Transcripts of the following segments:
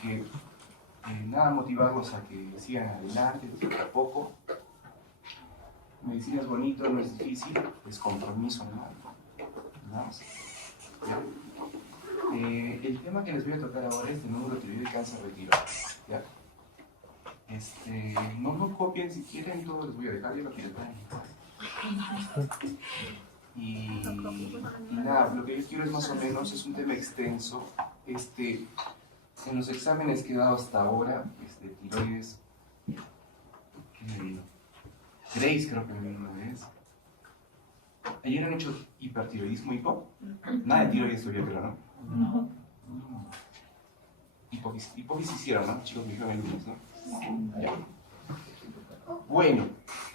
que nada, motivarlos a que sigan adelante, poco a poco. Medicina es bonito, no es difícil, es compromiso, ¿no? Nada más. ¿Ya? El tema que les voy a tocar ahora es de nódulo tiroideo y cáncer de tiroides. ¿Ya? No copien si quieren, todo les voy a dejar, yo lo quiero traer. Y nada, lo que yo quiero es más o menos, es un tema extenso. En los exámenes que he dado hasta ahora, tiroides, ¿qué me vino? Grace creo que me vino una vez. Ayer han hecho hipertiroidismo, hipo. Nada de tiroides todavía, pero ¿no? No. Hipófisis hicieron, ¿no? Chicos me dijeron el lunes, ¿no? Ya. Bueno,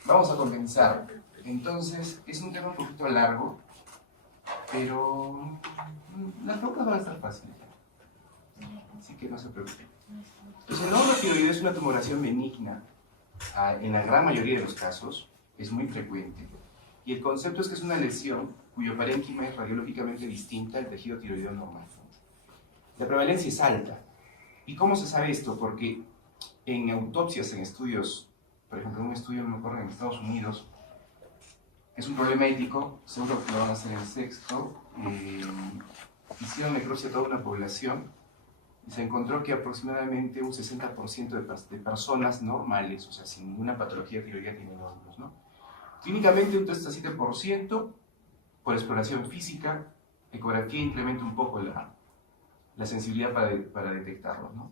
vamos a comenzar. Entonces, es un tema un poquito largo, pero las preguntas van a estar fáciles. Así que no se preocupen. Entonces, el nódulo tiroideo es una tumoración benigna. En la gran mayoría de los casos, es muy frecuente. Y el concepto es que es una lesión cuyo parénquima es radiológicamente distinta al tejido tiroideo normal. La prevalencia es alta. ¿Y cómo se sabe esto? Porque en autopsias, en estudios, por ejemplo, en un estudio, no me acuerdo, en Estados Unidos, es un problema ético, seguro que lo van a hacer en sexto, hicieron necropsia a toda una población y se encontró que aproximadamente un 60% de personas normales, o sea, sin ninguna patología tiroidea, tienen nódulos, ¿no? Clínicamente un 37% por exploración física, ecografía incrementa un poco la sensibilidad para detectarlos, ¿no?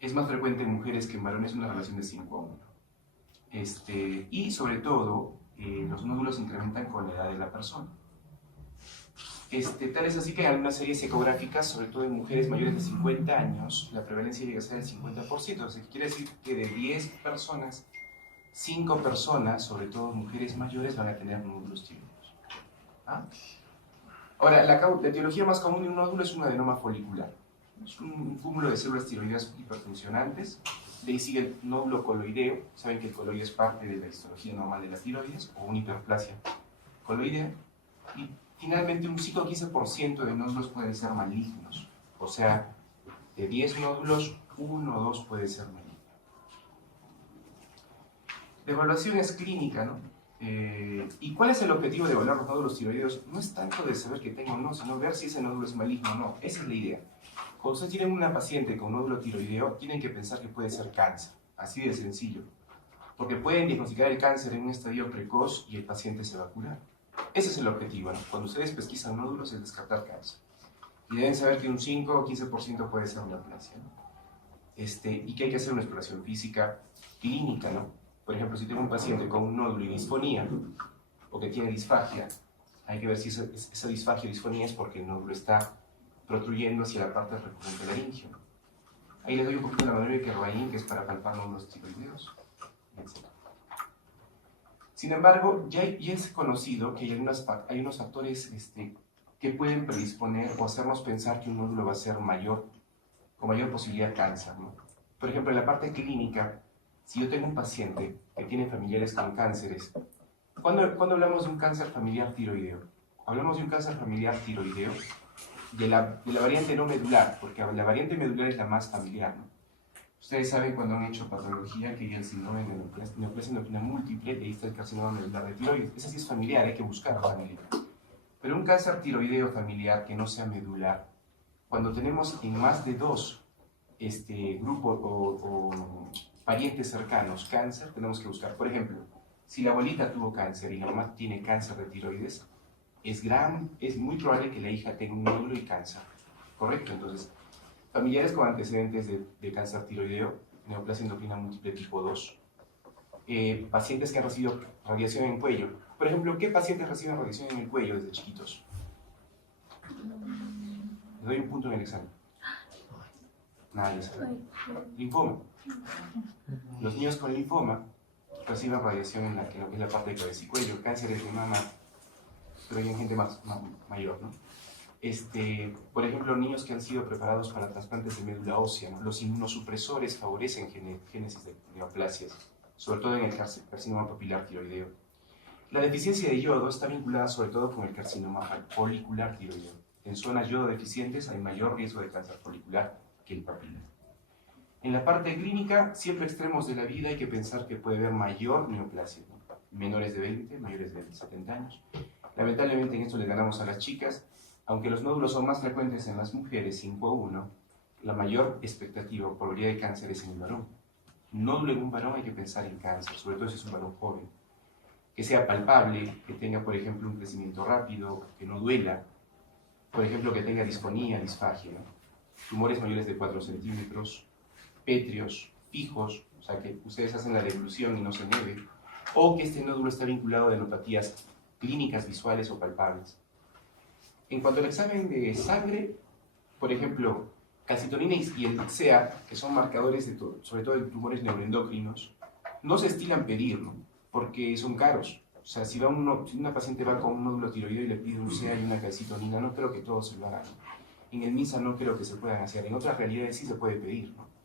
Es más frecuente en mujeres que en varones, una relación de 5:1. Y sobre todo, los nódulos se incrementan con la edad de la persona. Tal es así que en algunas series ecográficas, sobre todo en mujeres mayores de 50 años, la prevalencia llega a ser el 50%. O sea, quiere decir que de 10 personas, 5 personas, sobre todo mujeres mayores, van a tener nódulos tiroideos. ¿Ah? Ahora, la etiología más común de un nódulo es un adenoma folicular. Es un cúmulo de células tiroideas hiperfuncionantes. De ahí sigue el nódulo coloideo. Saben que el coloide es parte de la histología normal de la tiroides, o una hiperplasia coloidea. Y finalmente, un 5 o 15% de nódulos pueden ser malignos. O sea, de 10 nódulos, 1 o 2 puede ser maligno. La evaluación es clínica, ¿no? ¿Y cuál es el objetivo de evaluar los nódulos tiroideos? No es tanto de saber que tengo o no, sino ver si ese nódulo es maligno o no. Esa es la idea. Cuando ustedes tienen una paciente con nódulo tiroideo, tienen que pensar que puede ser cáncer. Así de sencillo. Porque pueden diagnosticar el cáncer en un estadio precoz y el paciente se va a curar. Ese es el objetivo, ¿no? Cuando ustedes pesquisan nódulos es descartar cáncer. Y deben saber que un 5 o 15% puede ser una neoplasia, ¿no? Y que hay que hacer una exploración física clínica, ¿no? Por ejemplo, si tengo un paciente con un nódulo y disfonía, o que tiene disfagia, hay que ver si esa disfagia o disfonía es porque el nódulo está protruyendo hacia la parte recurrente laringio. Ahí les doy un poquito de la manual de Kervain, que es para palpar nódulos tiroideos, etc. Sin embargo, ya es conocido que hay unos factores que pueden predisponer o hacernos pensar que un nódulo va a ser mayor, con mayor posibilidad de cáncer, ¿no? Por ejemplo, en la parte clínica, si yo tengo un paciente que tiene familiares con cánceres, ¿cuándo hablamos de un cáncer familiar tiroideo? Hablamos de un cáncer familiar tiroideo de la variante no medular, porque la variante medular es la más familiar, ¿no? Ustedes saben cuando han hecho patología que hay el síndrome de neoplasia endocrina múltiple, y ahí está el carcinoma medular de tiroides. Esa sí es familiar, hay que buscar familiar. Pero un cáncer tiroideo familiar que no sea medular, cuando tenemos en más de 2 grupos o parientes cercanos cáncer, tenemos que buscar. Por ejemplo, si la abuelita tuvo cáncer y la mamá tiene cáncer de tiroides, es muy probable que la hija tenga un nódulo y cáncer. ¿Correcto? Entonces, familiares con antecedentes de cáncer tiroideo, neoplasia endocrina múltiple tipo 2, pacientes que han recibido radiación en cuello. Por ejemplo, ¿qué pacientes reciben radiación en el cuello desde chiquitos? Les doy un punto en el examen. Nadie sabe. Linfoma. Los niños con linfoma reciben radiación en lo que es la parte de cabeza y cuello, cánceres de mama, pero hay en gente más mayor, ¿no? Por ejemplo, niños que han sido preparados para trasplantes de médula ósea, ¿no? Los inmunosupresores favorecen génesis de neoplasias, sobre todo en el carcinoma papilar tiroideo. La deficiencia de yodo está vinculada sobre todo con el carcinoma folicular tiroideo. En zonas yodo deficientes hay mayor riesgo de cáncer folicular que el papilar. En la parte clínica, siempre extremos de la vida, hay que pensar que puede haber mayor neoplasia, ¿no? Menores de 20, mayores de 70 años. Lamentablemente en esto le ganamos a las chicas, aunque los nódulos son más frecuentes en las mujeres, 5 a 1, la mayor expectativa o probabilidad de cáncer es en el varón. Nódulo en un varón hay que pensar en cáncer, sobre todo si es un varón joven. Que sea palpable, que tenga, por ejemplo, un crecimiento rápido, que no duela, por ejemplo, que tenga disfonía, disfagia, ¿no? Tumores mayores de 4 centímetros, pétreos, fijos, o sea, que ustedes hacen la deglución y no se mueve, o que este nódulo está vinculado a adenopatías clínicas, visuales o palpables. En cuanto al examen de sangre, por ejemplo, calcitonina y el CEA, que son marcadores de sobre todo de tumores neuroendocrinos, no se estilan pedir, ¿no? Porque son caros. O sea, si una paciente va con un nódulo tiroideo y le pide un CEA y una calcitonina, no creo que todos se lo hagan. En el MISA no creo que se puedan hacer. En otras realidades sí se puede pedir, ¿no?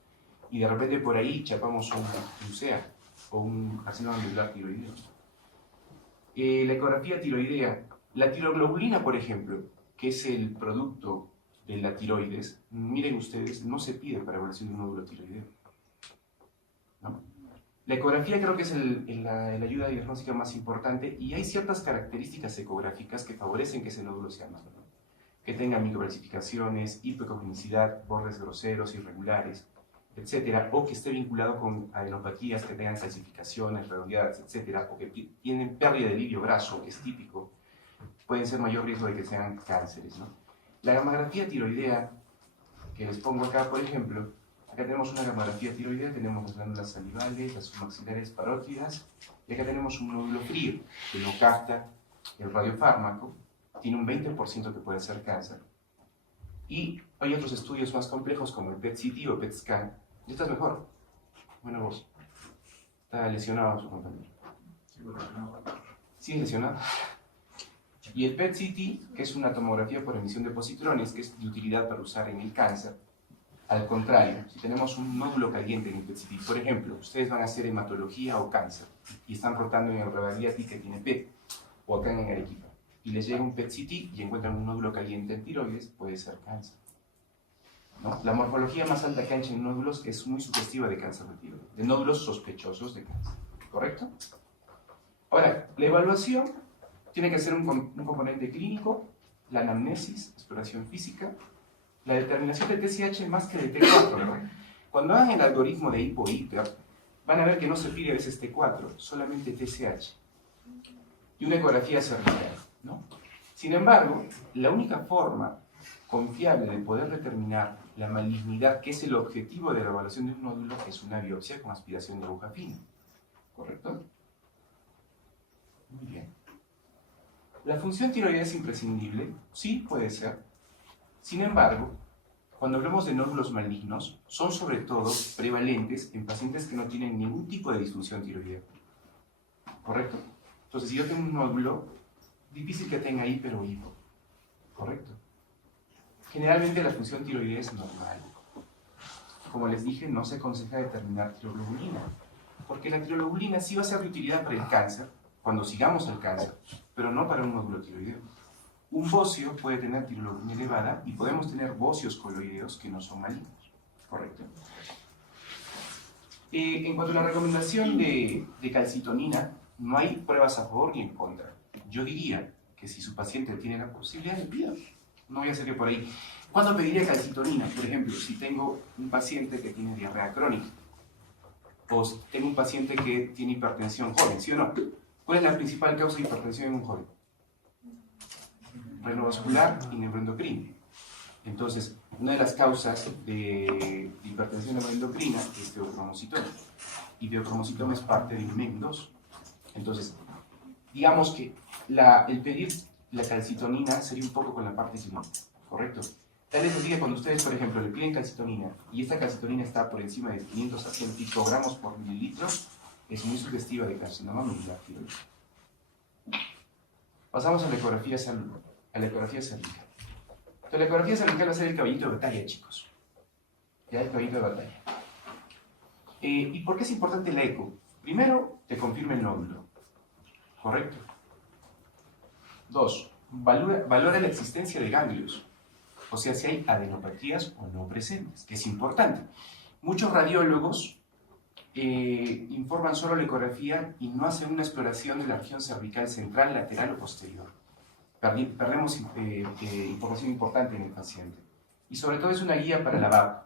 Y de repente por ahí chapamos un CEA o un carcinoma medular tiroideo. La ecografía tiroidea, la tiroglobulina, por ejemplo, que es el producto de la tiroides, miren ustedes, no se pide para evaluación de un nódulo tiroideo, ¿no? La ecografía creo que es la ayuda diagnóstica más importante y hay ciertas características ecográficas que favorecen que ese nódulo sea más, ¿no? Que tenga microcalcificaciones, hipocognicidad, bordes groseros, irregulares, etcétera, o que esté vinculado con adenopatías que tengan calcificaciones, redondeadas, etcétera, o que tienen pérdida de lirio graso, que es típico, pueden ser mayor riesgo de que sean cánceres, ¿no? La gamografía tiroidea, que les pongo acá, por ejemplo, acá tenemos una gamografía tiroidea, tenemos las glándulas salivales, las submaxilares parótidas, y acá tenemos un nódulo frío, que no capta el radiofármaco, tiene un 20% que puede ser cáncer. Y hay otros estudios más complejos como el PET-CT o PET-SCAN. ¿Ya estás mejor? Bueno, vos. Está lesionado su compañero. ¿Sí es lesionado? Y el PET-CT, que es una tomografía por emisión de positrones, que es de utilidad para usar en el cáncer. Al contrario, si tenemos un nódulo caliente en el PET-CT, por ejemplo, ustedes van a hacer hematología o cáncer y están rotando en el Rebagliati que tiene PET, o acá en Arequipa, y les llega un PET-CT y encuentran un nódulo caliente en tiroides, puede ser cáncer, ¿no? La morfología más alta que hay en nódulos es muy sugestiva de cáncer de tiroides, de nódulos sospechosos de cáncer, ¿correcto? Ahora, la evaluación tiene que ser un componente clínico, la anamnesis, exploración física, la determinación de TSH más que de T4, ¿no? Cuando hagan el algoritmo de HIPO-ITER, van a ver que no se pide a veces T4, solamente TSH. Y una ecografía cervical, ¿no? Sin embargo, la única forma confiable de poder determinar la malignidad, que es el objetivo de la evaluación de un nódulo, es una biopsia con aspiración de aguja fina, ¿correcto? Muy bien. ¿La función tiroidea es imprescindible? Sí, puede ser. Sin embargo, cuando hablamos de nódulos malignos, son sobre todo prevalentes en pacientes que no tienen ningún tipo de disfunción tiroidea, ¿correcto? Entonces, si yo tengo un nódulo, difícil que tenga hiper o hipo, ¿correcto? Generalmente la función tiroidea es normal. Como les dije, no se aconseja determinar tiroglobulina, porque la tiroglobulina sí va a ser de utilidad para el cáncer, cuando sigamos el cáncer, pero no para un nódulo tiroideo. Un bocio puede tener tiroglobulina elevada y podemos tener bocios coloideos que no son malignos, ¿correcto? En cuanto a la recomendación de calcitonina, no hay pruebas a favor ni en contra. Yo diría que si su paciente tiene la posibilidad, le pida. No voy a hacer que por ahí. ¿Cuándo pediría calcitonina? Por ejemplo, si tengo un paciente que tiene diarrea crónica, o tengo un paciente que tiene hipertensión joven, ¿sí o no? ¿Cuál es la principal causa de hipertensión en un joven? Renovascular y neuroendocrina. Entonces, una de las causas de hipertensión neuroendocrina es feocromocitoma. Y feocromocitoma es parte del MEM2. Entonces, digamos que el pedir la calcitonina sería un poco con la parte clínica, ¿correcto? Tal vez diga cuando ustedes, por ejemplo, le piden calcitonina y esta calcitonina está por encima de 500 a 100 picogramos por mililitro, es muy sugestiva de carcinoma medular tiroideo. Pasamos a la ecografía cervical. Entonces, la ecografía cervical va a ser el caballito de batalla, chicos. Ya el caballito de batalla. ¿Y por qué es importante la eco? Primero, te confirma el nódulo, ¿correcto? 2. Valora la existencia de ganglios, o sea, si hay adenopatías o no presentes, que es importante. Muchos radiólogos informan solo la ecografía y no hacen una exploración de la región cervical central, lateral o posterior. Perdemos información importante en el paciente. Y sobre todo es una guía para la VAP,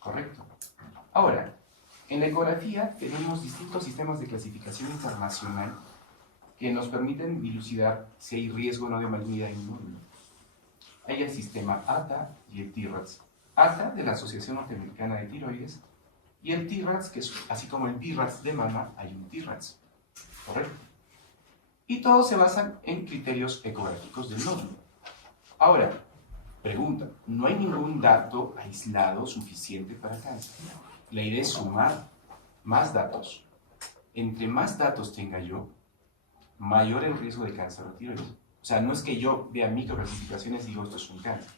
¿correcto? Ahora, en la ecografía tenemos distintos sistemas de clasificación internacional que nos permiten dilucidar si hay riesgo o no de malignidad en un nódulo. Hay el sistema ATA y el TIRADS. ATA de la Asociación Norteamericana de Tiroides y el TIRADS, que es así como el BIRADS de mama, hay un TIRADS, ¿correcto? Y todos se basan en criterios ecográficos del nódulo. Ahora, pregunta, no hay ningún dato aislado suficiente para cáncer. La idea es sumar más datos. Entre más datos tenga yo, mayor el riesgo de cáncer de tiroides. O sea, no es que yo vea microclasificaciones y digo esto es un cáncer.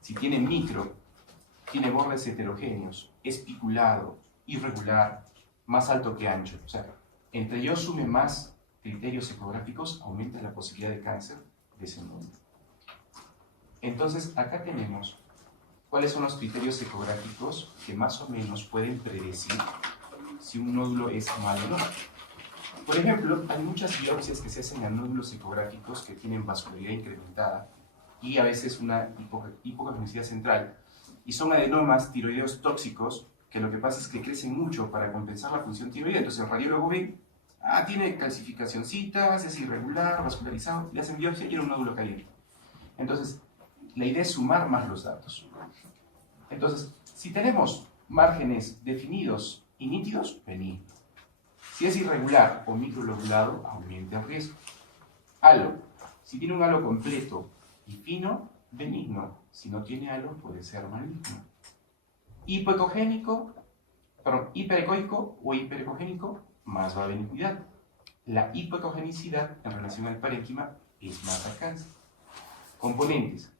Si tiene micro, tiene bordes heterogéneos, espiculado, irregular, más alto que ancho. O sea, entre yo sume más criterios ecográficos, aumenta la posibilidad de cáncer de ese nódulo. Entonces, acá tenemos cuáles son los criterios ecográficos que más o menos pueden predecir si un nódulo es malo o no. Por ejemplo, hay muchas biopsias que se hacen a nódulos ecográficos que tienen vascularidad incrementada y a veces una hipocondricidad central. Y son adenomas tiroideos tóxicos que lo que pasa es que crecen mucho para compensar la función tiroidea. Entonces el radiólogo ve, tiene calcificacioncitas, es irregular, vascularizado, le hacen biopsia y tiene un nódulo caliente. Entonces, la idea es sumar más los datos. Entonces, si tenemos márgenes definidos y nítidos, benigno. Si es irregular o microlobulado, aumenta el riesgo. Halo. Si tiene un halo completo y fino, benigno. Si no tiene halo, puede ser maligno. Hiperecogénico o hiperecogénico, más va a benignidad. La hipoecogenicidad en relación al parénquima es más a cáncer. Componentes.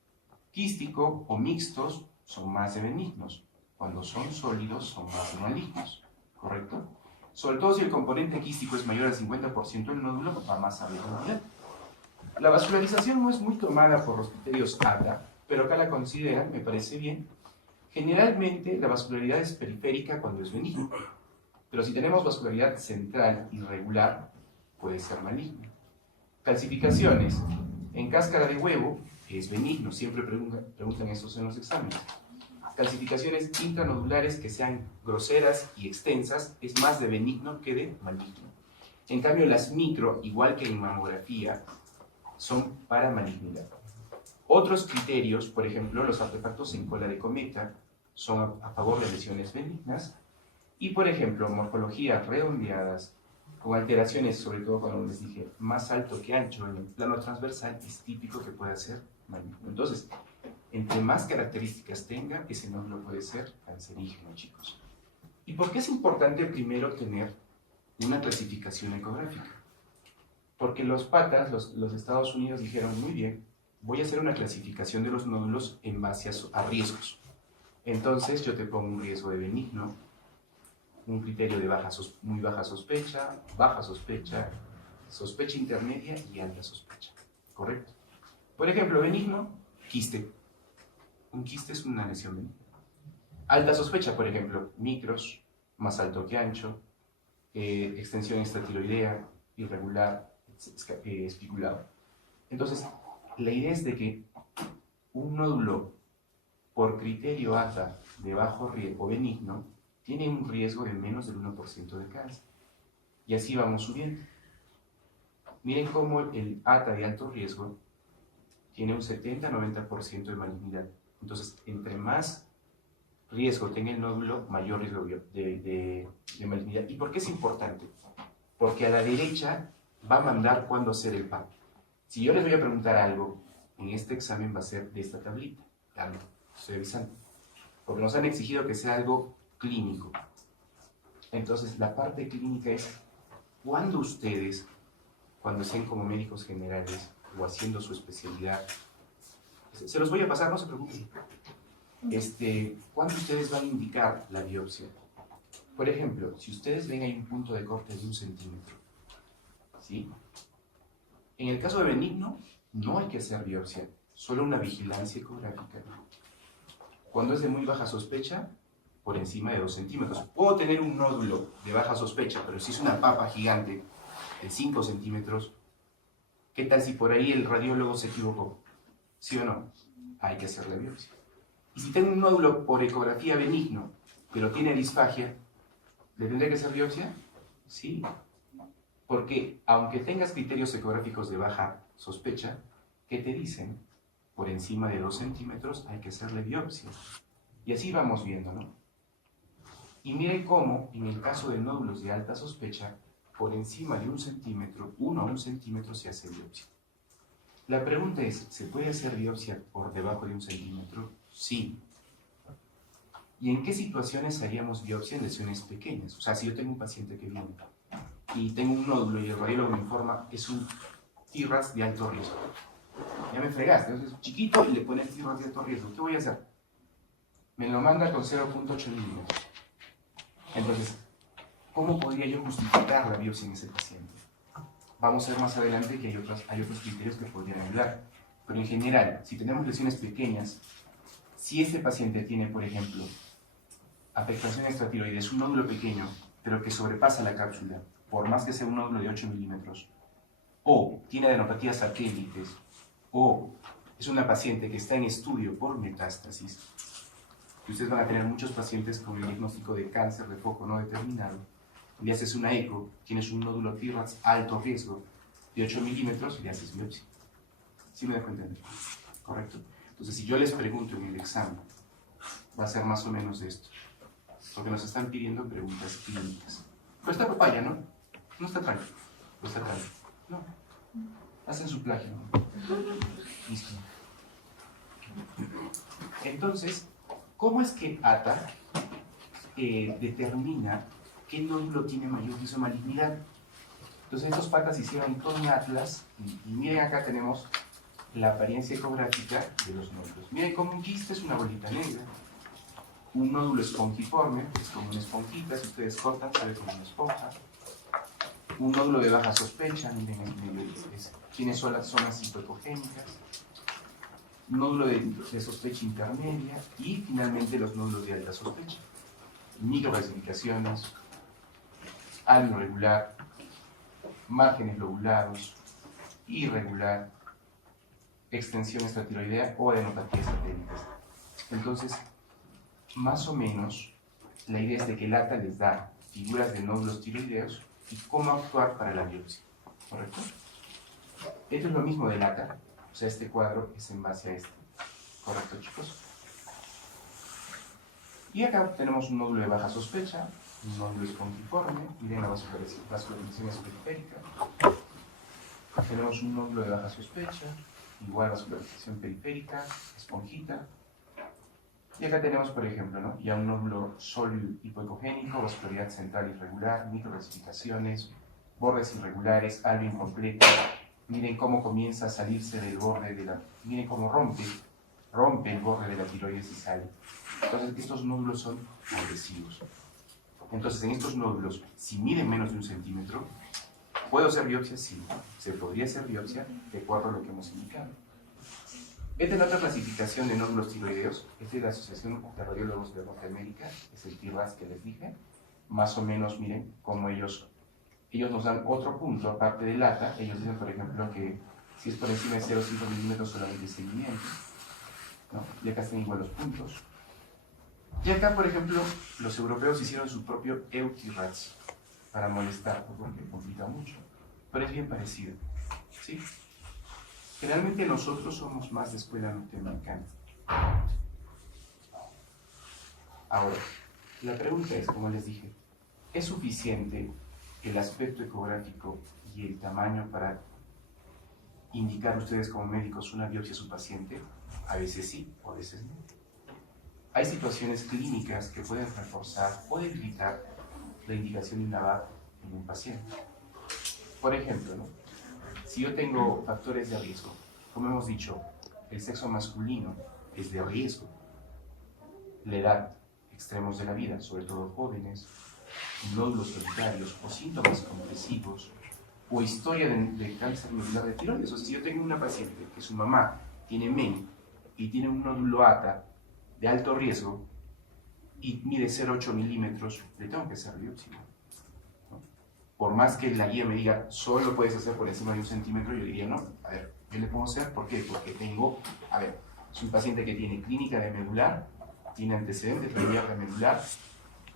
Quístico o mixtos son más de benignos. Cuando son sólidos, son más de malignos. ¿Correcto? Sobre todo si el componente quístico es mayor al 50% del nódulo, va más a benignidad. La vascularización no es muy tomada por los criterios ATA, pero acá la consideran, me parece bien. Generalmente la vascularidad es periférica cuando es benigno, pero si tenemos vascularidad central irregular, puede ser maligno. Calcificaciones en cáscara de huevo es benigno, siempre preguntan eso en los exámenes. Calcificaciones intranodulares que sean groseras y extensas es más de benigno que de maligno. En cambio, las micro, igual que en mamografía, son para malignidad. Otros criterios, por ejemplo, los artefactos en cola de cometa, son a favor de lesiones benignas. Y, por ejemplo, morfologías redondeadas, con alteraciones, sobre todo cuando les dije, más alto que ancho en el plano transversal, es típico que pueda ser maligno. Entonces, entre más características tenga, ese nódulo puede ser cancerígeno, chicos. ¿Y por qué es importante primero tener una clasificación ecográfica? Porque los patas, los Estados Unidos dijeron, muy bien, voy a hacer una clasificación de los nódulos en base a riesgos. Entonces yo te pongo un riesgo de benigno, un criterio de muy baja sospecha, sospecha intermedia y alta sospecha. ¿Correcto? Por ejemplo, benigno, quiste. Un quiste es una lesión benigna. Alta sospecha, por ejemplo, micros, más alto que ancho, extensión extratiroidea, irregular, espiculado. Entonces, la idea es de que un nódulo por criterio ATA de bajo riesgo benigno tiene un riesgo de menos del 1% de cáncer. Y así vamos subiendo. Miren cómo el ATA de alto riesgo tiene un 70-90% de malignidad. Entonces, entre más riesgo tenga el nódulo, mayor riesgo de malignidad. ¿Y por qué es importante? Porque a la derecha va a mandar cuándo hacer el PAP. Si yo les voy a preguntar algo, en este examen va a ser de esta tablita. Claro, estoy avisando. Porque nos han exigido que sea algo clínico. Entonces, la parte clínica es cuando ustedes, cuando estén como médicos generales o haciendo su especialidad, se los voy a pasar, no se preocupen. ¿Cuándo ustedes van a indicar la biopsia? Por ejemplo, si ustedes ven hay un punto de corte de 1 centímetro, ¿sí? En el caso de benigno, no hay que hacer biopsia, solo una vigilancia ecográfica. Cuando es de muy baja sospecha, por encima de 2 centímetros. Puedo tener un nódulo de baja sospecha, pero si es una papa gigante de 5 centímetros, ¿qué tal si por ahí el radiólogo se equivocó? ¿Sí o no? Hay que hacerle biopsia. Y si tengo un nódulo por ecografía benigno, pero tiene disfagia, ¿le tendré que hacer biopsia? Sí. Porque aunque tengas criterios ecográficos de baja sospecha, ¿qué te dicen? Por encima de 2 centímetros hay que hacerle biopsia. Y así vamos viendo, ¿no? Y miren cómo, en el caso de nódulos de alta sospecha, por encima de 1 centímetro, 1 a 1 centímetro se hace biopsia. La pregunta es, ¿se puede hacer biopsia por debajo de 1 centímetro? Sí. ¿Y en qué situaciones haríamos biopsia en lesiones pequeñas? O sea, si yo tengo un paciente que viene y tengo un nódulo y el radiólogo me informa, es un TIRAS de alto riesgo. Ya me fregaste, entonces chiquito y le pones TIRAS de alto riesgo. ¿Qué voy a hacer? Me lo manda con 0.8 milímetros. Entonces, ¿cómo podría yo justificar la biopsia en ese paciente? Vamos a ver más adelante que hay otros criterios que podrían ayudar. Pero en general, si tenemos lesiones pequeñas, si este paciente tiene, por ejemplo, afectación extratiroides, un nódulo pequeño, pero que sobrepasa la cápsula, por más que sea un nódulo de 8 milímetros, o tiene adenopatías satélites, o es una paciente que está en estudio por metástasis, y ustedes van a tener muchos pacientes con el diagnóstico de cáncer de foco no determinado, le haces una eco, tienes un nódulo TIRAS alto riesgo de 8 milímetros y le haces biopsia. ¿Sí me dejo entender? ¿Correcto? Entonces, si yo les pregunto en el examen, va a ser más o menos esto. Porque nos están pidiendo preguntas clínicas. Pero está papaya, ¿no? No está tranquilo. No está tranquilo. No. Hacen su plagio, ¿no? Listo. Entonces, ¿cómo es que ATA determina qué nódulo tiene mayor riesgo de malignidad? Entonces, estos patas hicieron todo un atlas y miren, acá tenemos la apariencia ecográfica de los nódulos. Miren cómo un quiste es una bolita negra. Un nódulo espongiforme, es como una esponjita, si ustedes cortan, sale como una esponja. Un nódulo de baja sospecha, miren, tiene zonas hipoecogénicas. Un nódulo de sospecha intermedia y finalmente los nódulos de alta sospecha. Microclasificaciones, algo irregular, márgenes lobulados, irregular, extensión extratiroidea o adenopatías satélites. Entonces, más o menos, la idea es de que el ATA les da figuras de nódulos tiroideos y cómo actuar para la biopsia, ¿correcto? Esto es lo mismo del ATA, o sea, este cuadro es en base a este, ¿correcto, chicos? Y acá tenemos un nódulo de baja sospecha, un nódulo espongiforme, miren la vascularización es periférica. Tenemos un nódulo de baja sospecha, igual vascularización periférica, esponjita. Y acá tenemos, por ejemplo, ¿no? Ya un nódulo sólido hipoecogénico, vascularidad central irregular, microclasificaciones, bordes irregulares, algo incompleto. Miren cómo comienza a salirse del borde de la... Miren cómo rompe el borde de la tiroides y sale. Entonces, estos nódulos son agresivos. Entonces, en estos nódulos, si miden menos de 1 centímetro, ¿puedo hacer biopsia? Sí. Se podría hacer biopsia de acuerdo a lo que hemos indicado. Esta es la otra clasificación de nódulos tiroideos. Esta es la Asociación de Radiólogos de Norteamérica, es el TIRAS que les dije. Más o menos, miren cómo ellos nos dan otro punto, aparte del ATA. Ellos dicen, por ejemplo, que si es por encima de 0,5 milímetros solamente seguimiento, ¿no? Y acá están igual los puntos. Y acá, por ejemplo, los europeos hicieron su propio EUTIRAS para molestar, porque complica mucho. Pero es bien parecido, ¿sí? Generalmente nosotros somos más de escuela norteamericana. Ahora, la pregunta es, como les dije, ¿es suficiente el aspecto ecográfico y el tamaño para indicar ustedes como médicos una biopsia a su paciente? A veces sí, a veces no. Hay situaciones clínicas que pueden reforzar o debilitar la indicación de una VAP en un paciente. Por ejemplo, ¿no? Si yo tengo factores de riesgo, como hemos dicho, el sexo masculino es de riesgo, la edad, extremos de la vida, sobre todo jóvenes, nódulos solitarios o síntomas compresivos, o historia de cáncer medular de tiroides. O sea, si yo tengo una paciente que su mamá tiene MEN y tiene un nódulo ATA de alto riesgo, y mide 0,8 milímetros, le tengo que hacer biopsia, ¿no? Por más que la guía me diga, solo puedes hacer por encima de 1 centímetro, yo diría, no, a ver, yo le puedo hacer, ¿por qué? Porque tengo, a ver, es un paciente que tiene clínica de medular, tiene antecedentes previos de medular,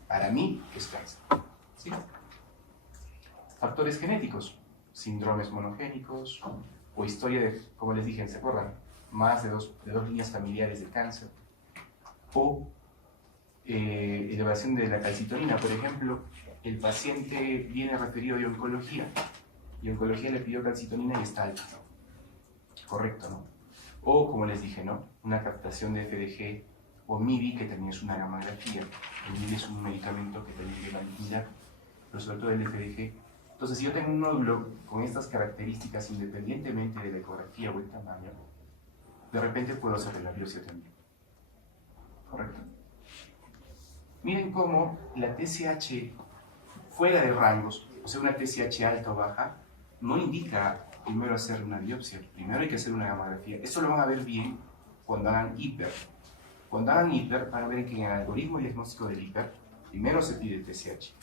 para mí es cáncer, ¿sí? Factores genéticos, síndromes monogénicos, o historia de, como les dije, ¿se acuerdan? Más de dos líneas familiares de cáncer, o elevación de la calcitonina. Por ejemplo, el paciente viene referido de oncología, y oncología le pidió calcitonina y está alta, correcto, ¿no? O, como les dije, ¿no? Una captación de FDG o MIDI, que también es una gamografía. El MIDI es un medicamento que también lleva liquidar, pero sobre todo el FDG. Entonces, si yo tengo un nódulo con estas características, independientemente de la ecografía o el tamaño, de repente puedo hacer la biopsia también. ¿Correcto? Miren cómo la TSH fuera de rangos, o sea, una TSH alta o baja, no indica primero hacer una biopsia, primero hay que hacer una gamografía. Esto lo van a ver bien cuando hagan hiper. Cuando hagan hiper, van a ver que en el algoritmo diagnóstico del hiper, primero se pide TSH.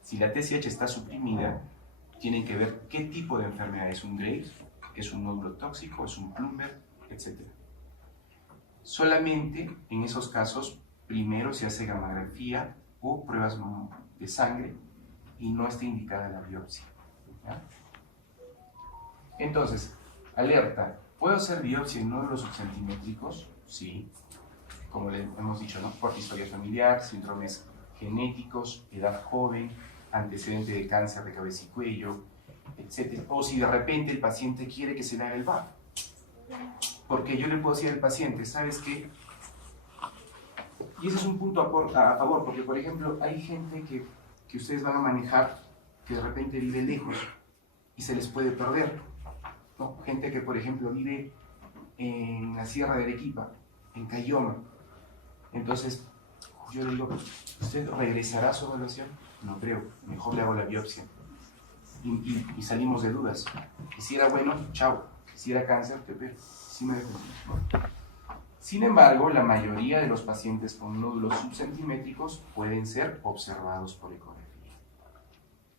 Si la TSH está suprimida, tienen que ver qué tipo de enfermedad es un Graves, es un nódulo tóxico, es un Plumber, etc. Solamente en esos casos, primero se hace gamografía o pruebas de sangre y no está indicada la biopsia, ¿ya? Entonces, alerta, ¿puedo hacer biopsia en nódulos subcentimétricos? Sí, como le hemos dicho, ¿no? Por historia familiar, síndromes genéticos, edad joven, antecedente de cáncer de cabeza y cuello, etc. O si de repente el paciente quiere que se le haga el BAF. Porque yo le puedo decir al paciente, ¿sabes qué? Y ese es un punto a favor, porque por ejemplo, hay gente que ustedes van a manejar que de repente vive lejos y se les puede perder, ¿no? Gente que por ejemplo vive en la Sierra de Arequipa, en Cayoma. Entonces, yo le digo, ¿usted regresará a su evaluación? No creo, mejor le hago la biopsia. Y salimos de dudas. Y si era bueno, chao. Si era cáncer, te opero. Sí me dejo. Sin embargo, la mayoría de los pacientes con nódulos subcentimétricos pueden ser observados por ecografía.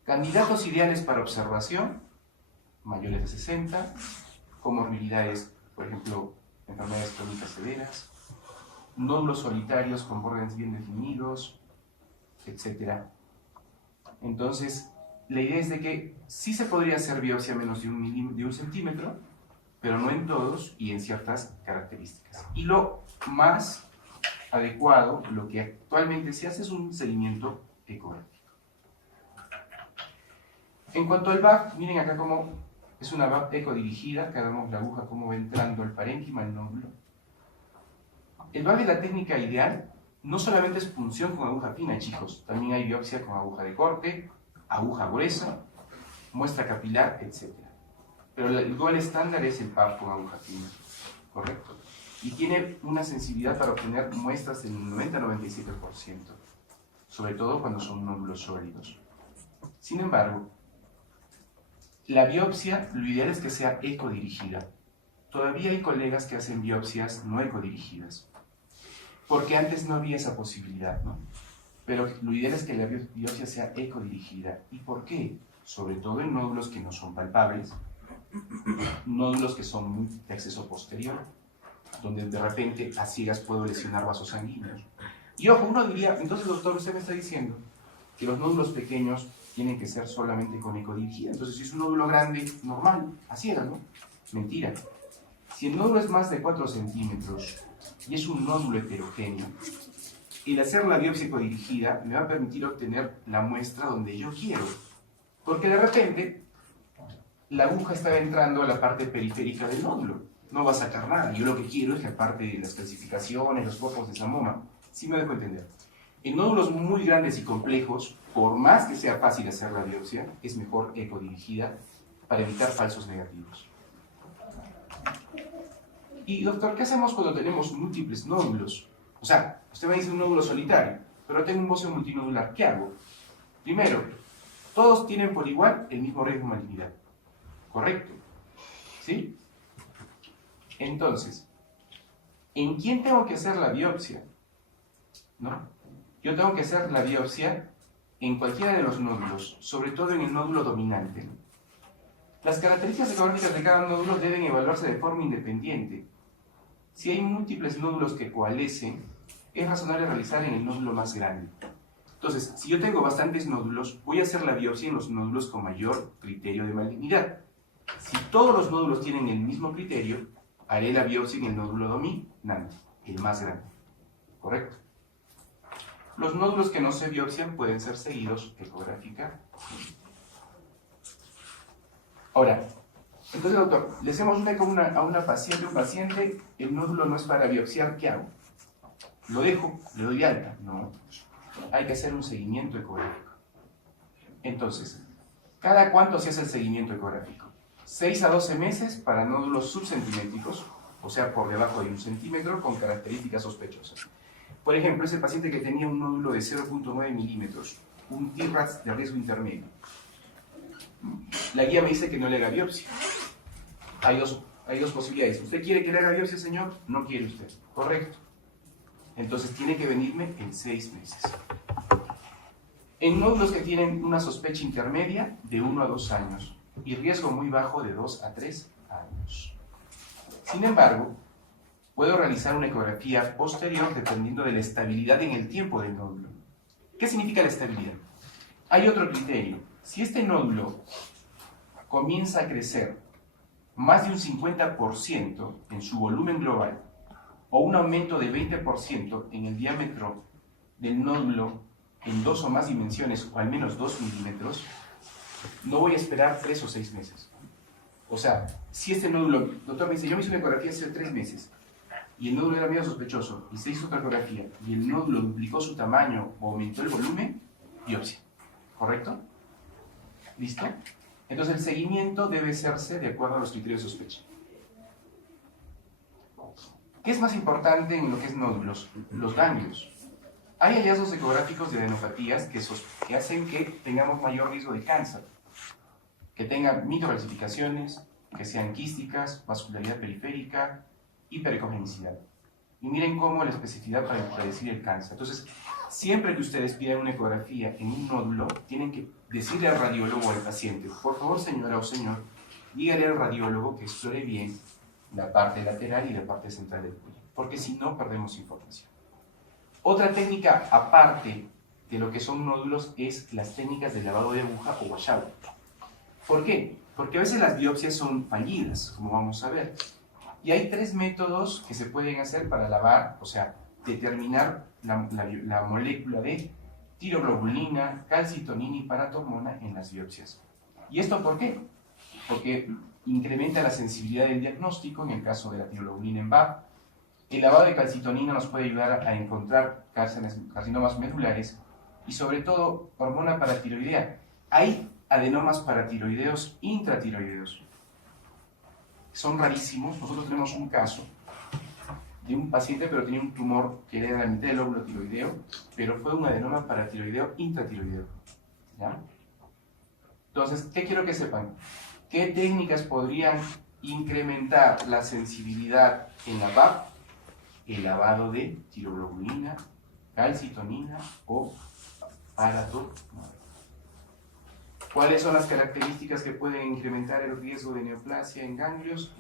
Candidatos ideales para observación, mayores de 60, comorbilidades, por ejemplo, enfermedades crónicas severas, nódulos solitarios con bordes bien definidos, etc. Entonces, la idea es de que sí se podría hacer biopsia a menos de un centímetro, pero no en todos y en ciertas características. Y lo más adecuado, lo que actualmente se hace es un seguimiento ecográfico. En cuanto al BAF, miren acá cómo es una BAF ecodirigida, acá vemos la aguja cómo va entrando el parénquima, el nódulo. El BAF es la técnica ideal, no solamente es punción con aguja fina, chicos, también hay biopsia con aguja de corte, aguja gruesa, muestra capilar, etc. Pero el gol estándar es el PAF con aguja fina, ¿correcto? Y tiene una sensibilidad para obtener muestras del 90-97%, sobre todo cuando son nódulos sólidos. Sin embargo, la biopsia, lo ideal es que sea ecodirigida. Todavía hay colegas que hacen biopsias no ecodirigidas, porque antes no había esa posibilidad, ¿no? Pero lo ideal es que la biopsia sea ecodirigida. ¿Y por qué? Sobre todo en nódulos que no son palpables, nódulos que son muy de acceso posterior, donde de repente a ciegas puedo lesionar vasos sanguíneos. Y ojo, uno diría, entonces doctor, usted me está diciendo que los nódulos pequeños tienen que ser solamente con ecodirigida. Entonces si es un nódulo grande, normal, a ciegas, ¿no? Mentira. Si el nódulo es más de 4 centímetros y es un nódulo heterogéneo, el hacer la biopsia ecodirigida me va a permitir obtener la muestra donde yo quiero. Porque de repente la aguja está entrando a la parte periférica del nódulo. No va a sacar nada. Yo lo que quiero es la parte de las calcificaciones, los focos de Samoma. ¿Sí me dejo entender? En nódulos muy grandes y complejos, por más que sea fácil hacer la biopsia, es mejor ecodirigida para evitar falsos negativos. Y doctor, ¿qué hacemos cuando tenemos múltiples nódulos? O sea, usted me dice un nódulo solitario, pero tengo un bocio multinodular. ¿Qué hago? Primero, todos tienen por igual el mismo riesgo de malignidad. ¿Correcto? ¿Sí? Entonces, ¿en quién tengo que hacer la biopsia? ¿No? yo tengo que hacer la biopsia en cualquiera de los nódulos, sobre todo en el nódulo dominante. Las características ecográficas de cada nódulo deben evaluarse de forma independiente. Si hay múltiples nódulos que coalescen, es razonable realizar en el nódulo más grande. Entonces, si yo tengo bastantes nódulos, voy a hacer la biopsia en los nódulos con mayor criterio de malignidad. Si todos los nódulos tienen el mismo criterio, haré la biopsia en el nódulo dominante, el más grande. ¿Correcto? Los nódulos que no se biopsian pueden ser seguidos ecográficamente. Ahora, entonces, doctor, le hacemos un eco a un paciente, el nódulo no es para biopsiar, ¿qué hago? ¿Lo dejo? ¿Le doy de alta? No. Hay que hacer un seguimiento ecográfico. Entonces, ¿cada cuánto se hace el seguimiento ecográfico? 6 a 12 meses para nódulos subcentimétricos, o sea, por debajo de 1 centímetro, con características sospechosas. Por ejemplo, ese paciente que tenía un nódulo de 0.9 milímetros, un TRAS de riesgo intermedio. La guía me dice que no le haga biopsia. Hay dos posibilidades. ¿Usted quiere que le haga biopsia, señor? No quiere usted. Correcto. Entonces tiene que venirme en 6 meses. En nódulos que tienen una sospecha intermedia, de 1 a 2 años. Y riesgo muy bajo, de 2 a 3 años. Sin embargo, puedo realizar una ecografía posterior dependiendo de la estabilidad en el tiempo del nódulo. ¿Qué significa la estabilidad? Hay otro criterio. Si este nódulo comienza a crecer más de un 50% en su volumen global o un aumento de 20% en el diámetro del nódulo en 2 o más dimensiones o al menos 2 milímetros, no voy a esperar 3 o 6 meses. O sea, si este nódulo, doctor me dice, yo me hice una ecografía hace 3 meses y el nódulo era medio sospechoso y se hizo otra ecografía y el nódulo duplicó su tamaño o aumentó el volumen, biopsia. ¿Correcto? ¿Listo? Entonces el seguimiento debe hacerse de acuerdo a los criterios de sospecha. ¿Qué es más importante en lo que es nódulos? Los ganglios. Hay hallazgos ecográficos de adenopatías que hacen que tengamos mayor riesgo de cáncer, que tengan microcalcificaciones, que sean quísticas, vascularidad periférica, hiperecogenicidad. Y miren cómo la especificidad para predecir el cáncer. Entonces, siempre que ustedes pidan una ecografía en un nódulo, tienen que decirle al radiólogo o al paciente, por favor, señora o señor, dígale al radiólogo que explore bien la parte lateral y la parte central del cuello, porque si no, perdemos información. Otra técnica, aparte de lo que son nódulos, es las técnicas de lavado de aguja o washout. ¿Por qué? Porque a veces las biopsias son fallidas, como vamos a ver. Y hay 3 métodos que se pueden hacer para lavar, o sea, determinar la molécula de tiroglobulina, calcitonina y paratormona en las biopsias. ¿Y esto por qué? Porque incrementa la sensibilidad del diagnóstico en el caso de la tiroglobulina en BAP. El lavado de calcitonina nos puede ayudar a encontrar carcinomas medulares y sobre todo hormona paratiroidea. Hay adenomas paratiroideos intratiroideos. Son rarísimos. Nosotros tenemos un caso de un paciente, pero tenía un tumor que era la mitad del lóbulo tiroideo, pero fue un adenoma paratiroideo intratiroideo. ¿Ya? Entonces, ¿qué quiero que sepan? ¿Qué técnicas podrían incrementar la sensibilidad en la BAP? El lavado de tiroglobulina, calcitonina o paratormona. ¿Cuáles son las características que pueden incrementar el riesgo de neoplasia en ganglios?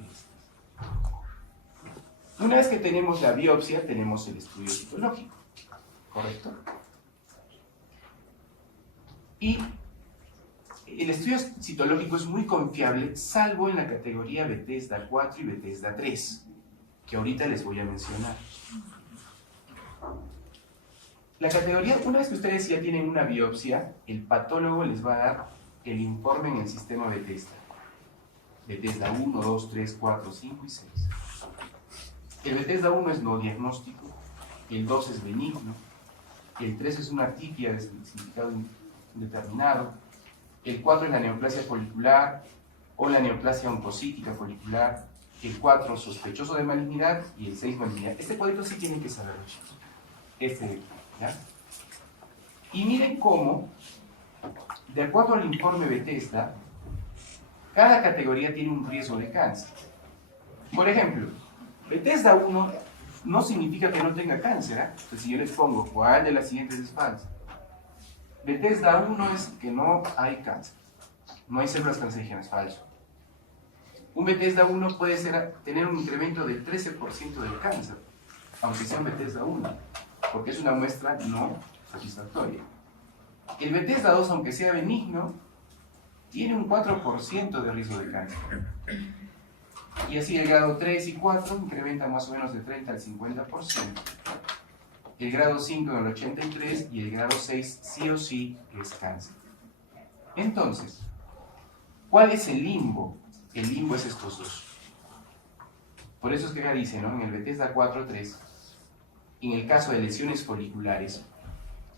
Una vez que tenemos la biopsia, tenemos el estudio citológico, ¿correcto? Y el estudio citológico es muy confiable, salvo en la categoría Bethesda 4 y Bethesda 3, que ahorita les voy a mencionar. La categoría, una vez que ustedes ya tienen una biopsia, el patólogo les va a dar el informe en el sistema Bethesda. Bethesda 1, 2, 3, 4, 5 y 6. El Bethesda 1 es no diagnóstico, el 2 es benigno, el 3 es una atifia de significado indeterminado, el 4 es la neoplasia folicular o la neoplasia oncocítica folicular, el 4 sospechoso de malignidad y el 6 malignidad. Este cuadrito sí tienen que saberlo, chicos. Este de aquí, ¿ya? Y miren cómo, de acuerdo al informe Bethesda, cada categoría tiene un riesgo de cáncer. Por ejemplo, Bethesda 1 no significa que no tenga cáncer. Entonces, si yo les pongo cuál de las siguientes es falsa, Bethesda 1 es que no hay cáncer, no hay células cancerígenas, falso. Un Bethesda 1 puede tener un incremento del 13% del cáncer, aunque sea un Bethesda 1, porque es una muestra no satisfactoria. El Bethesda 2, aunque sea benigno, tiene un 4% de riesgo de cáncer. Y así el grado 3 y 4 incrementan más o menos de 30 al 50%. El grado 5 en el 83% y el grado 6 sí o sí es cáncer. Entonces, ¿cuál es el limbo? El limbo es estos dos. Por eso es que acá dice, ¿no? En el Bethesda 4.3, en el caso de lesiones foliculares,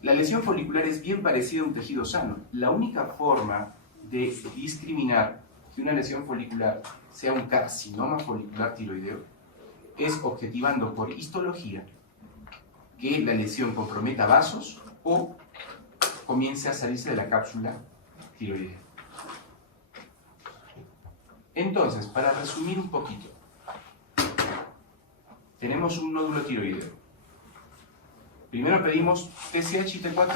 la lesión folicular es bien parecida a un tejido sano. La única forma de discriminar que una lesión folicular sea un carcinoma folicular tiroideo es objetivando por histología que la lesión comprometa vasos o comience a salirse de la cápsula tiroidea. Entonces, para resumir un poquito, tenemos un nódulo tiroideo. Primero pedimos TSH y T4.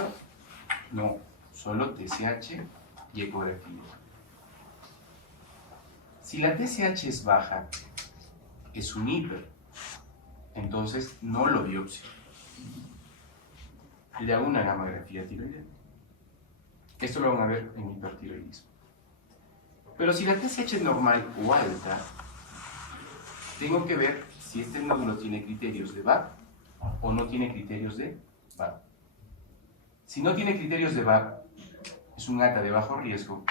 No, solo TSH y ecografía. Si la TSH es baja, es un hiper, entonces no lo biopsio. Le hago una gamografía tiroidea. Esto lo van a ver en hipertiroidismo. Pero si la TSH es normal o alta, tengo que ver si este nódulo tiene criterios de VAP o no tiene criterios de VAP. Si no tiene criterios de VAP, es un ATA de bajo riesgo,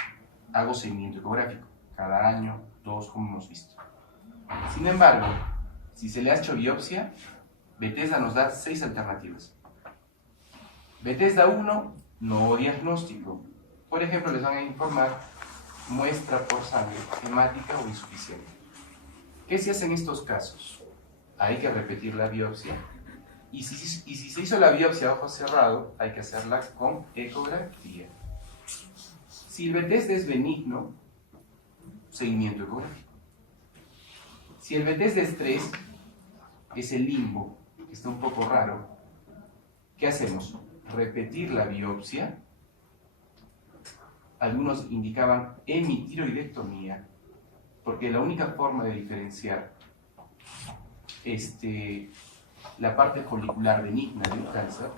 hago seguimiento ecográfico, cada año, 2, como hemos visto. Sin embargo, si se le ha hecho biopsia, Bethesda nos da 6 alternativas. Bethesda 1, no diagnóstico. Por ejemplo, les van a informar muestra por sangre hemática o insuficiente. ¿Qué se hace en estos casos? Hay que repetir la biopsia. Y si se hizo la biopsia a ojo cerrado, hay que hacerla con ecografía. Si el Bethesda es benigno, seguimiento ecográfico. Si el Bethesda es 3, es el limbo, que está un poco raro, ¿qué hacemos? Repetir la biopsia. Algunos indicaban hemitiroidectomía, porque la única forma de diferenciar la parte folicular benigna de un cáncer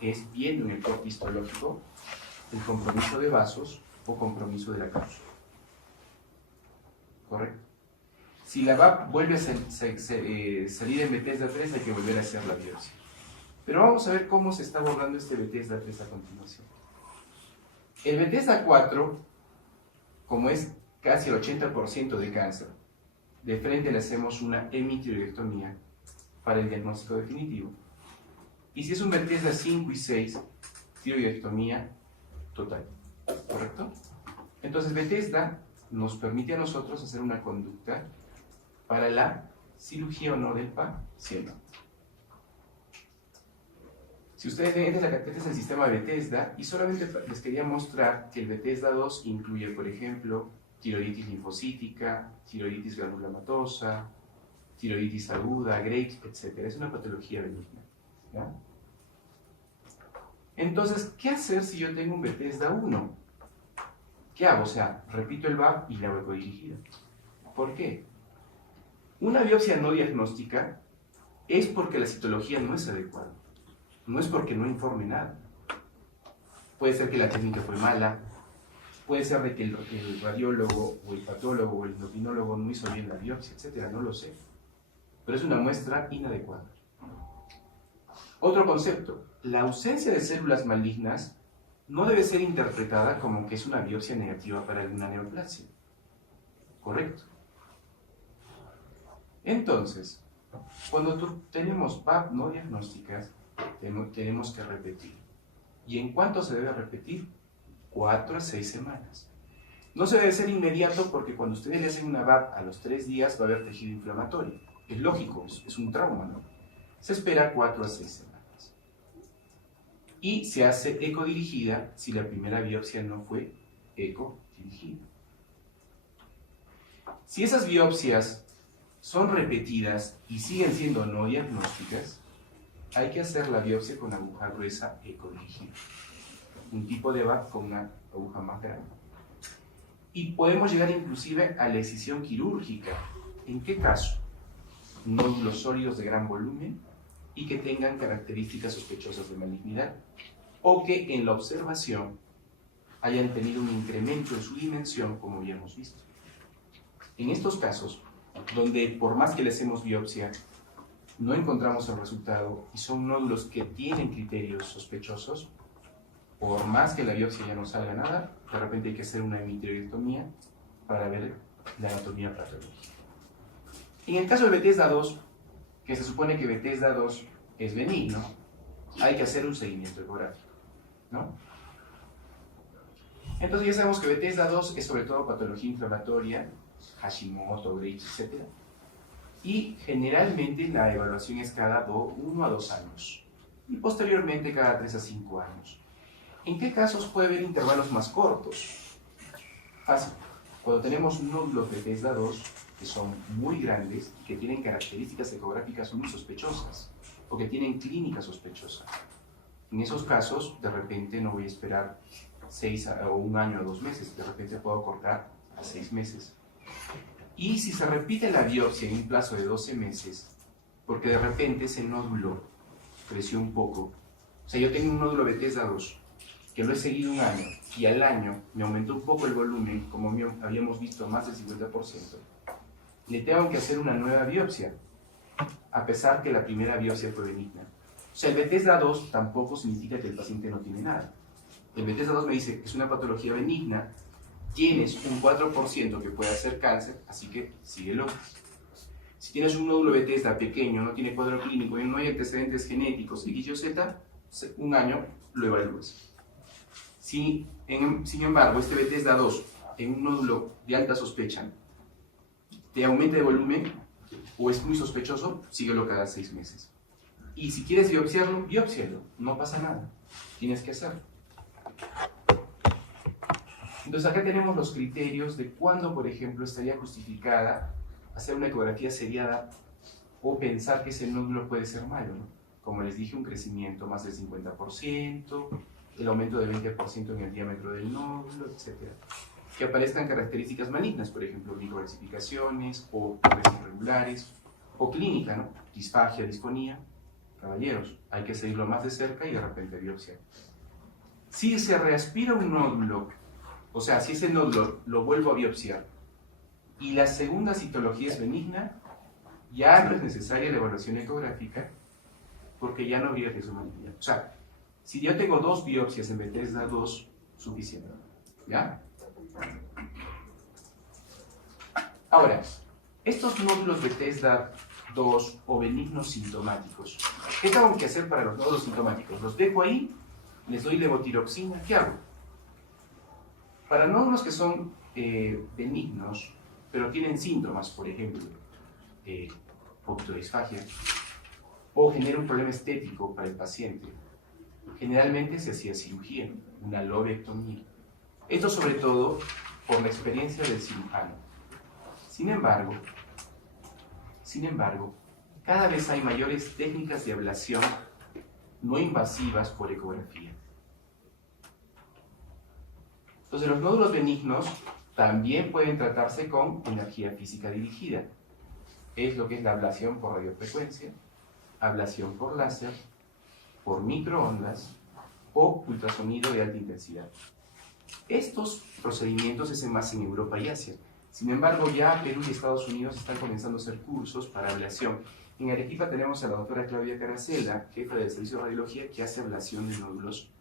es viendo en el corte histológico el compromiso de vasos o compromiso de la cápsula. ¿Correcto? Si la VAP vuelve a salir en Bethesda 3, hay que volver a hacer la biopsia. Pero vamos a ver cómo se está abordando este Bethesda 3 a continuación. El Bethesda 4, como es casi el 80% de cáncer, de frente le hacemos una hemitiroidectomía para el diagnóstico definitivo. Y si es un Bethesda 5 y 6, tiroidectomía total. ¿Correcto? Entonces Bethesda nos permite a nosotros hacer una conducta para la cirugía o no del paciente. Si ustedes ven, este es el sistema de Bethesda y solamente les quería mostrar que el Bethesda 2 incluye, por ejemplo, tiroiditis linfocítica, tiroiditis granulomatosa, tiroiditis aguda, Graves, etc. Es una patología benigna. ¿Ya? Entonces, ¿qué hacer si yo tengo un Bethesda 1? ¿Qué hago? O sea, repito el VAP y la hago ecodirigida. ¿Por qué? Una biopsia no diagnóstica es porque la citología no es adecuada. No es porque no informe nada. Puede ser que la técnica fue mala, puede ser de que el radiólogo o el patólogo o el endocrinólogo no hizo bien la biopsia, etc. No lo sé. Pero es una muestra inadecuada. Otro concepto, la ausencia de células malignas no debe ser interpretada como que es una biopsia negativa para alguna neoplasia. ¿Correcto? Entonces, cuando tenemos VAP no diagnósticas, tenemos que repetir. ¿Y en cuánto se debe repetir? 4 a 6 semanas. No se debe ser inmediato porque cuando ustedes le hacen una VAP a los 3 días va a haber tejido inflamatorio. Es lógico, es un trauma, ¿no? Se espera 4 a 6 semanas. Y se hace ecodirigida si la primera biopsia no fue ecodirigida. Si esas biopsias son repetidas y siguen siendo no diagnósticas, hay que hacer la biopsia con aguja gruesa ecorígida, un tipo de VAC con una aguja más grande. Y podemos llegar inclusive a la excisión quirúrgica. ¿En qué caso? Nódulos sólidos de gran volumen y que tengan características sospechosas de malignidad, o que en la observación hayan tenido un incremento en su dimensión, como habíamos visto. En estos casos, donde por más que le hacemos biopsia, no encontramos el resultado y son nódulos que tienen criterios sospechosos, por más que la biopsia ya no salga nada, de repente hay que hacer una hemitiroidectomía para ver la anatomía patológica. En el caso de Bethesda 2, que se supone que Bethesda 2 es benigno, hay que hacer un seguimiento ecográfico, ¿no? Entonces ya sabemos que Bethesda 2 es sobre todo patología inflamatoria, Hashimoto, Graves, etc. Y generalmente la evaluación es cada 1 a 2 años y posteriormente cada 3 a 5 años. ¿En qué casos puede haber intervalos más cortos? Fácil. Cuando tenemos nódulos de Bethesda 2 que son muy grandes y que tienen características ecográficas muy sospechosas o que tienen clínica sospechosa. En esos casos, de repente no voy a esperar 1 año a 2 meses, de repente puedo cortar a 6 meses. Y si se repite la biopsia en un plazo de 12 meses, porque de repente ese nódulo creció un poco, o sea, yo tengo un nódulo Bethesda 2 que lo he seguido 1 año y al año me aumentó un poco el volumen, como habíamos visto, más del 50%, le tengo que hacer una nueva biopsia, a pesar que la primera biopsia fue benigna. O sea, el Bethesda 2 tampoco significa que el paciente no tiene nada. El Bethesda 2 me dice que es una patología benigna, tienes un 4% que puede hacer cáncer, así que síguelo. Si tienes un nódulo Bethesda pequeño, no tiene cuadro clínico y no hay antecedentes genéticos, X, Y, Z, 1 año lo evalúas. Si, sin embargo, este Bethesda 2 en un nódulo de alta sospecha te aumenta de volumen o es muy sospechoso, síguelo cada 6 meses. Y si quieres biopsiarlo, biopsialo, no pasa nada, tienes que hacerlo. Entonces acá tenemos los criterios de cuándo, por ejemplo, estaría justificada hacer una ecografía seriada o pensar que ese nódulo puede ser malo, ¿no? Como les dije, un crecimiento más del 50%, el aumento del 20% en el diámetro del nódulo, etc. Que aparezcan características malignas, por ejemplo, microcalcificaciones o tumores irregulares, o clínica, ¿no? Disfagia, disfonía. Caballeros, hay que seguirlo más de cerca y de repente biopsia. Si se reaspira un nódulo, o sea, si ese nódulo lo vuelvo a biopsiar y la segunda citología es benigna, ya no es necesaria la evaluación ecográfica porque ya no habría riesgo de malignidad. O sea, si yo tengo 2 biopsias en Bethesda 2, suficiente. ¿Ya? Ahora, estos nódulos Bethesda 2 o benignos sintomáticos, ¿qué tengo que hacer para los nódulos sintomáticos? ¿Los dejo ahí? ¿Les doy levotiroxina? ¿Qué hago? Para nódulos que son benignos, pero tienen síntomas, por ejemplo, poquito de disfagia, o genera un problema estético para el paciente, generalmente se hacía cirugía, una lobectomía. Esto sobre todo por la experiencia del cirujano. Sin embargo, cada vez hay mayores técnicas de ablación no invasivas por ecografía. Entonces, los nódulos benignos también pueden tratarse con energía física dirigida. Es lo que es la ablación por radiofrecuencia, ablación por láser, por microondas o ultrasonido de alta intensidad. Estos procedimientos se hacen más en Europa y Asia. Sin embargo, ya Perú y Estados Unidos están comenzando a hacer cursos para ablación. En Arequipa tenemos a la doctora Claudia Caracela, jefa del servicio de radiología, que hace ablación de nódulos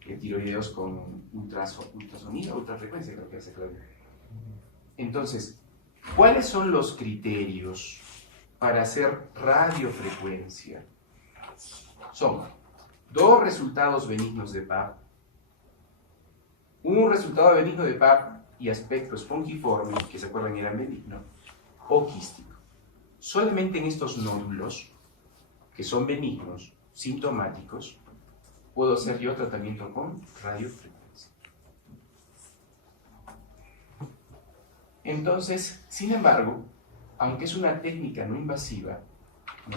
tiroideos con ultrasonido, ultrafrecuencia, creo que hace Claudia. Entonces, ¿cuáles son los criterios para hacer radiofrecuencia? Son 2 resultados benignos de PAP, un resultado benigno de PAP y aspecto espongiforme, que se acuerdan era benigno, o quístico. Solamente en estos nódulos, que son benignos, sintomáticos, puedo hacer yo tratamiento con radiofrecuencia. Entonces, sin embargo, aunque es una técnica no invasiva, ¿no?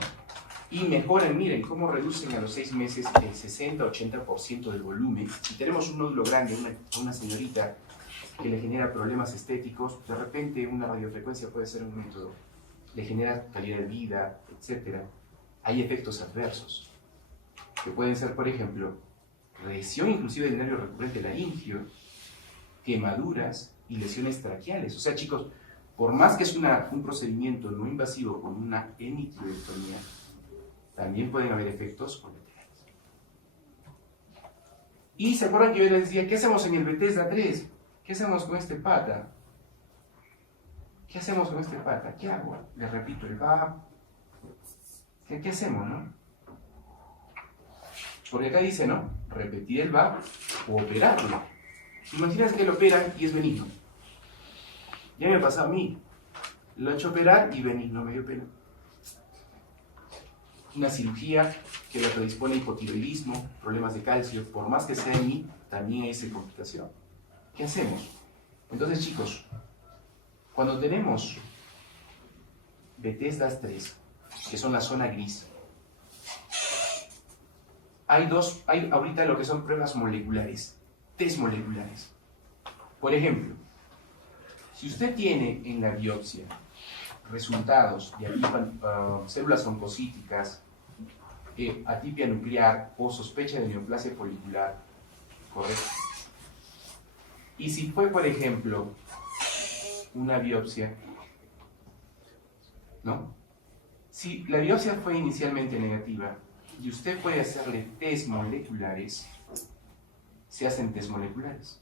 Y mejoran, miren, cómo reducen a los 6 meses el 60-80% del volumen. Si tenemos un nódulo grande, una señorita que le genera problemas estéticos, de repente una radiofrecuencia puede ser un método, le genera calidad de vida, etc. Hay efectos adversos, que pueden ser, por ejemplo, lesión inclusive del nervio recurrente laríngeo, quemaduras y lesiones traqueales. O sea, chicos, por más que es un procedimiento no invasivo con una hemitiroidectomía, también pueden haber efectos colaterales. Y se acuerdan que yo les decía, ¿qué hacemos en el Bethesda 3? ¿Qué hacemos con este pata? ¿Qué hacemos con este pata? ¿Qué hago? Le repito el VAP. ¿Qué hacemos, no? Porque acá dice, ¿no? Repetir el VAP o operarlo. Imagínate que lo operan y es benigno. Ya me ha pasado a mí. Lo he hecho operar y benigno, me dio pena. Una cirugía que la predispone a hipotiroidismo, problemas de calcio, por más que sea en mí, también hay esa complicación. ¿Qué hacemos? Entonces, chicos, cuando tenemos Bethesda 3, que son la zona gris, hay ahorita lo que son pruebas moleculares, test moleculares. Por ejemplo, si usted tiene en la biopsia resultados de células oncocíticas, atipia nuclear o sospecha de neoplasia folicular, ¿correcto? Y si fue, por ejemplo, una biopsia, ¿no? Si la biopsia fue inicialmente negativa y usted puede hacerle test moleculares, se hacen test moleculares.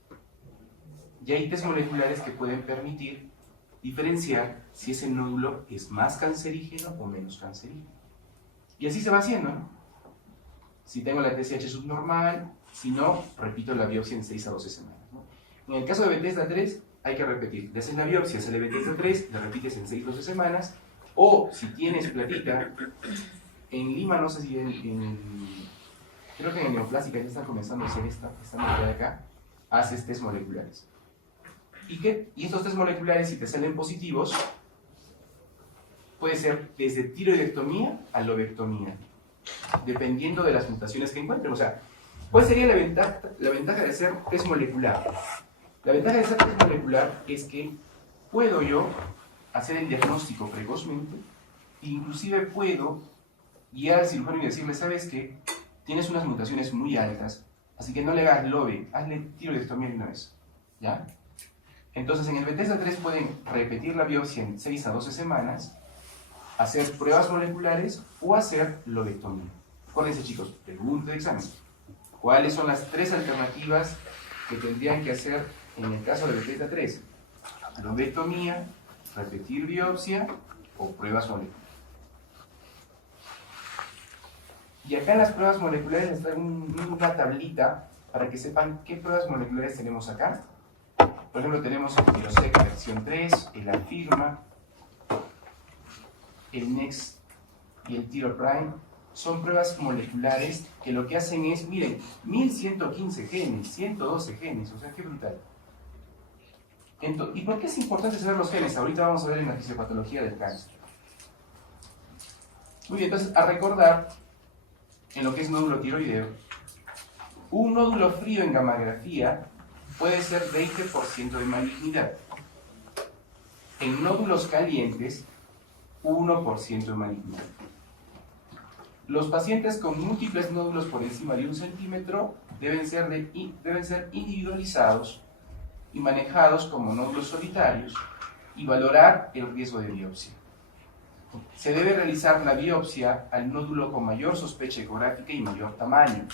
Y hay test moleculares que pueden permitir diferenciar si ese nódulo es más cancerígeno o menos cancerígeno. Y así se va haciendo, ¿no? Si tengo la TSH subnormal, si no, repito la biopsia en 6 a 12 semanas, ¿no? En el caso de Bethesda 3, hay que repetir. Le haces la biopsia, sale Bethesda 3, la repites en 6 a 12 semanas, o si tienes platita, en Lima, no sé si creo que en Neoplásica ya están comenzando a hacer esta modalidad de acá, haces test moleculares. Y estos test moleculares, si te salen positivos, puede ser desde tiroidectomía a lobectomía, dependiendo de las mutaciones que encuentren. O sea, ¿cuál sería la ventaja de hacer test molecular? La ventaja de hacer test molecular es que puedo yo hacer el diagnóstico precozmente, e inclusive puedo guiar al cirujano y decirle, ¿sabes qué? Tienes unas mutaciones muy altas, así que no le hagas LOBE, hazle tiroidectomía de una vez, ¿ya? Entonces, en el Bethesda 3 pueden repetir la biopsia en 6 a 12 semanas, hacer pruebas moleculares o hacer lobectomía. Acuérdense, chicos, pregunta de examen. ¿Cuáles son las 3 alternativas que tendrían que hacer en el caso de Bethesda 3? Lobectomía, repetir biopsia o pruebas moleculares. Y acá en las pruebas moleculares les traigo una tablita para que sepan qué pruebas moleculares tenemos acá. Por ejemplo, tenemos el Tirosec versión 3, el Afirma, el Next y el Tiro Prime. Son pruebas moleculares que lo que hacen es, miren, 1115 genes, 112 genes, o sea, qué brutal. ¿Y por qué es importante saber los genes? Ahorita vamos a ver en la fisiopatología del cáncer. Muy bien, entonces, a recordar, en lo que es nódulo tiroideo, un nódulo frío en gammagrafía puede ser 20% de malignidad. En nódulos calientes, 1% de malignidad. Los pacientes con múltiples nódulos por encima de 1 centímetro deben ser individualizados y manejados como nódulos solitarios y valorar el riesgo de biopsia. Se debe realizar la biopsia al nódulo con mayor sospecha ecográfica y mayor tamaño.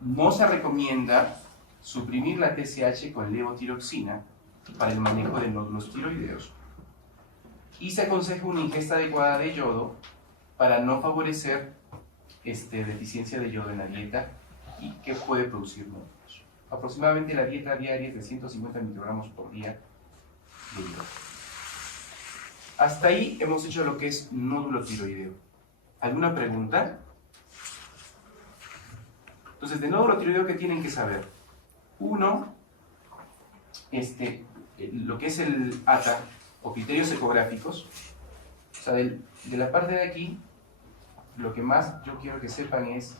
No se recomienda suprimir la TSH con levotiroxina para el manejo de nódulos tiroideos. Y se aconseja una ingesta adecuada de yodo para no favorecer deficiencia de yodo en la dieta y que puede producir nódulos. Aproximadamente la dieta diaria es de 150 microgramos por día de yodo. Hasta ahí hemos hecho lo que es nódulo tiroideo. ¿Alguna pregunta? Entonces, de nódulo tiroideo, ¿qué tienen que saber? Uno, lo que es el ATA, o criterios ecográficos. O sea, de la parte de aquí, lo que más yo quiero que sepan es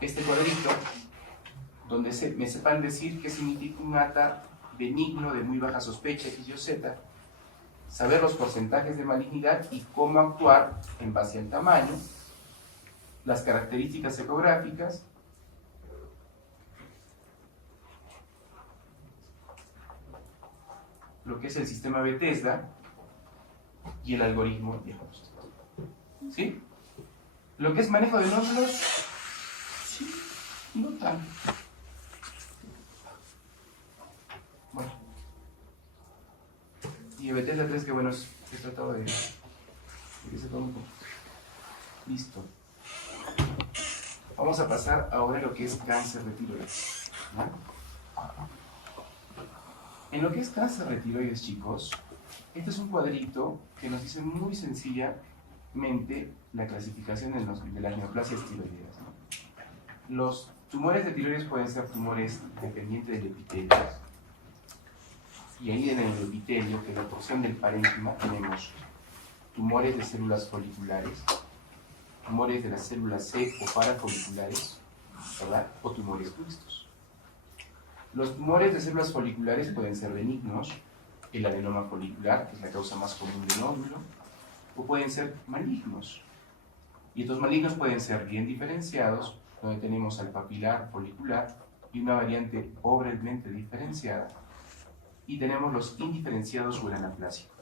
este cuadrito, donde me sepan decir qué significa un ATA benigno de muy baja sospecha, X, Y o Z, saber los porcentajes de malignidad y cómo actuar en base al tamaño, las características ecográficas, lo que es el sistema Bethesda y el algoritmo de diagnóstico. ¿Sí? Lo que es manejo de nódulos, sí, no tanto. Bueno. Y el Bethesda 3, que bueno, he tratado de que se tome un poco. Listo. Vamos a pasar ahora a lo que es cáncer de tiroides, ¿no? En lo que es cáncer de tiroides, chicos, este es un cuadrito que nos dice muy sencillamente la clasificación de las neoplasias tiroideas, ¿no? Los tumores de tiroides pueden ser tumores dependientes del epitelio, y ahí en el epitelio, que es la porción del parénquima, tenemos tumores de células foliculares, tumores de las células C o parafoliculares, ¿verdad? O tumores mixtos. Los tumores de células foliculares pueden ser benignos, el adenoma folicular, que es la causa más común de nódulo, o pueden ser malignos. Y estos malignos pueden ser bien diferenciados, donde tenemos al papilar folicular y una variante pobremente diferenciada, y tenemos los indiferenciados o el anaplásicos.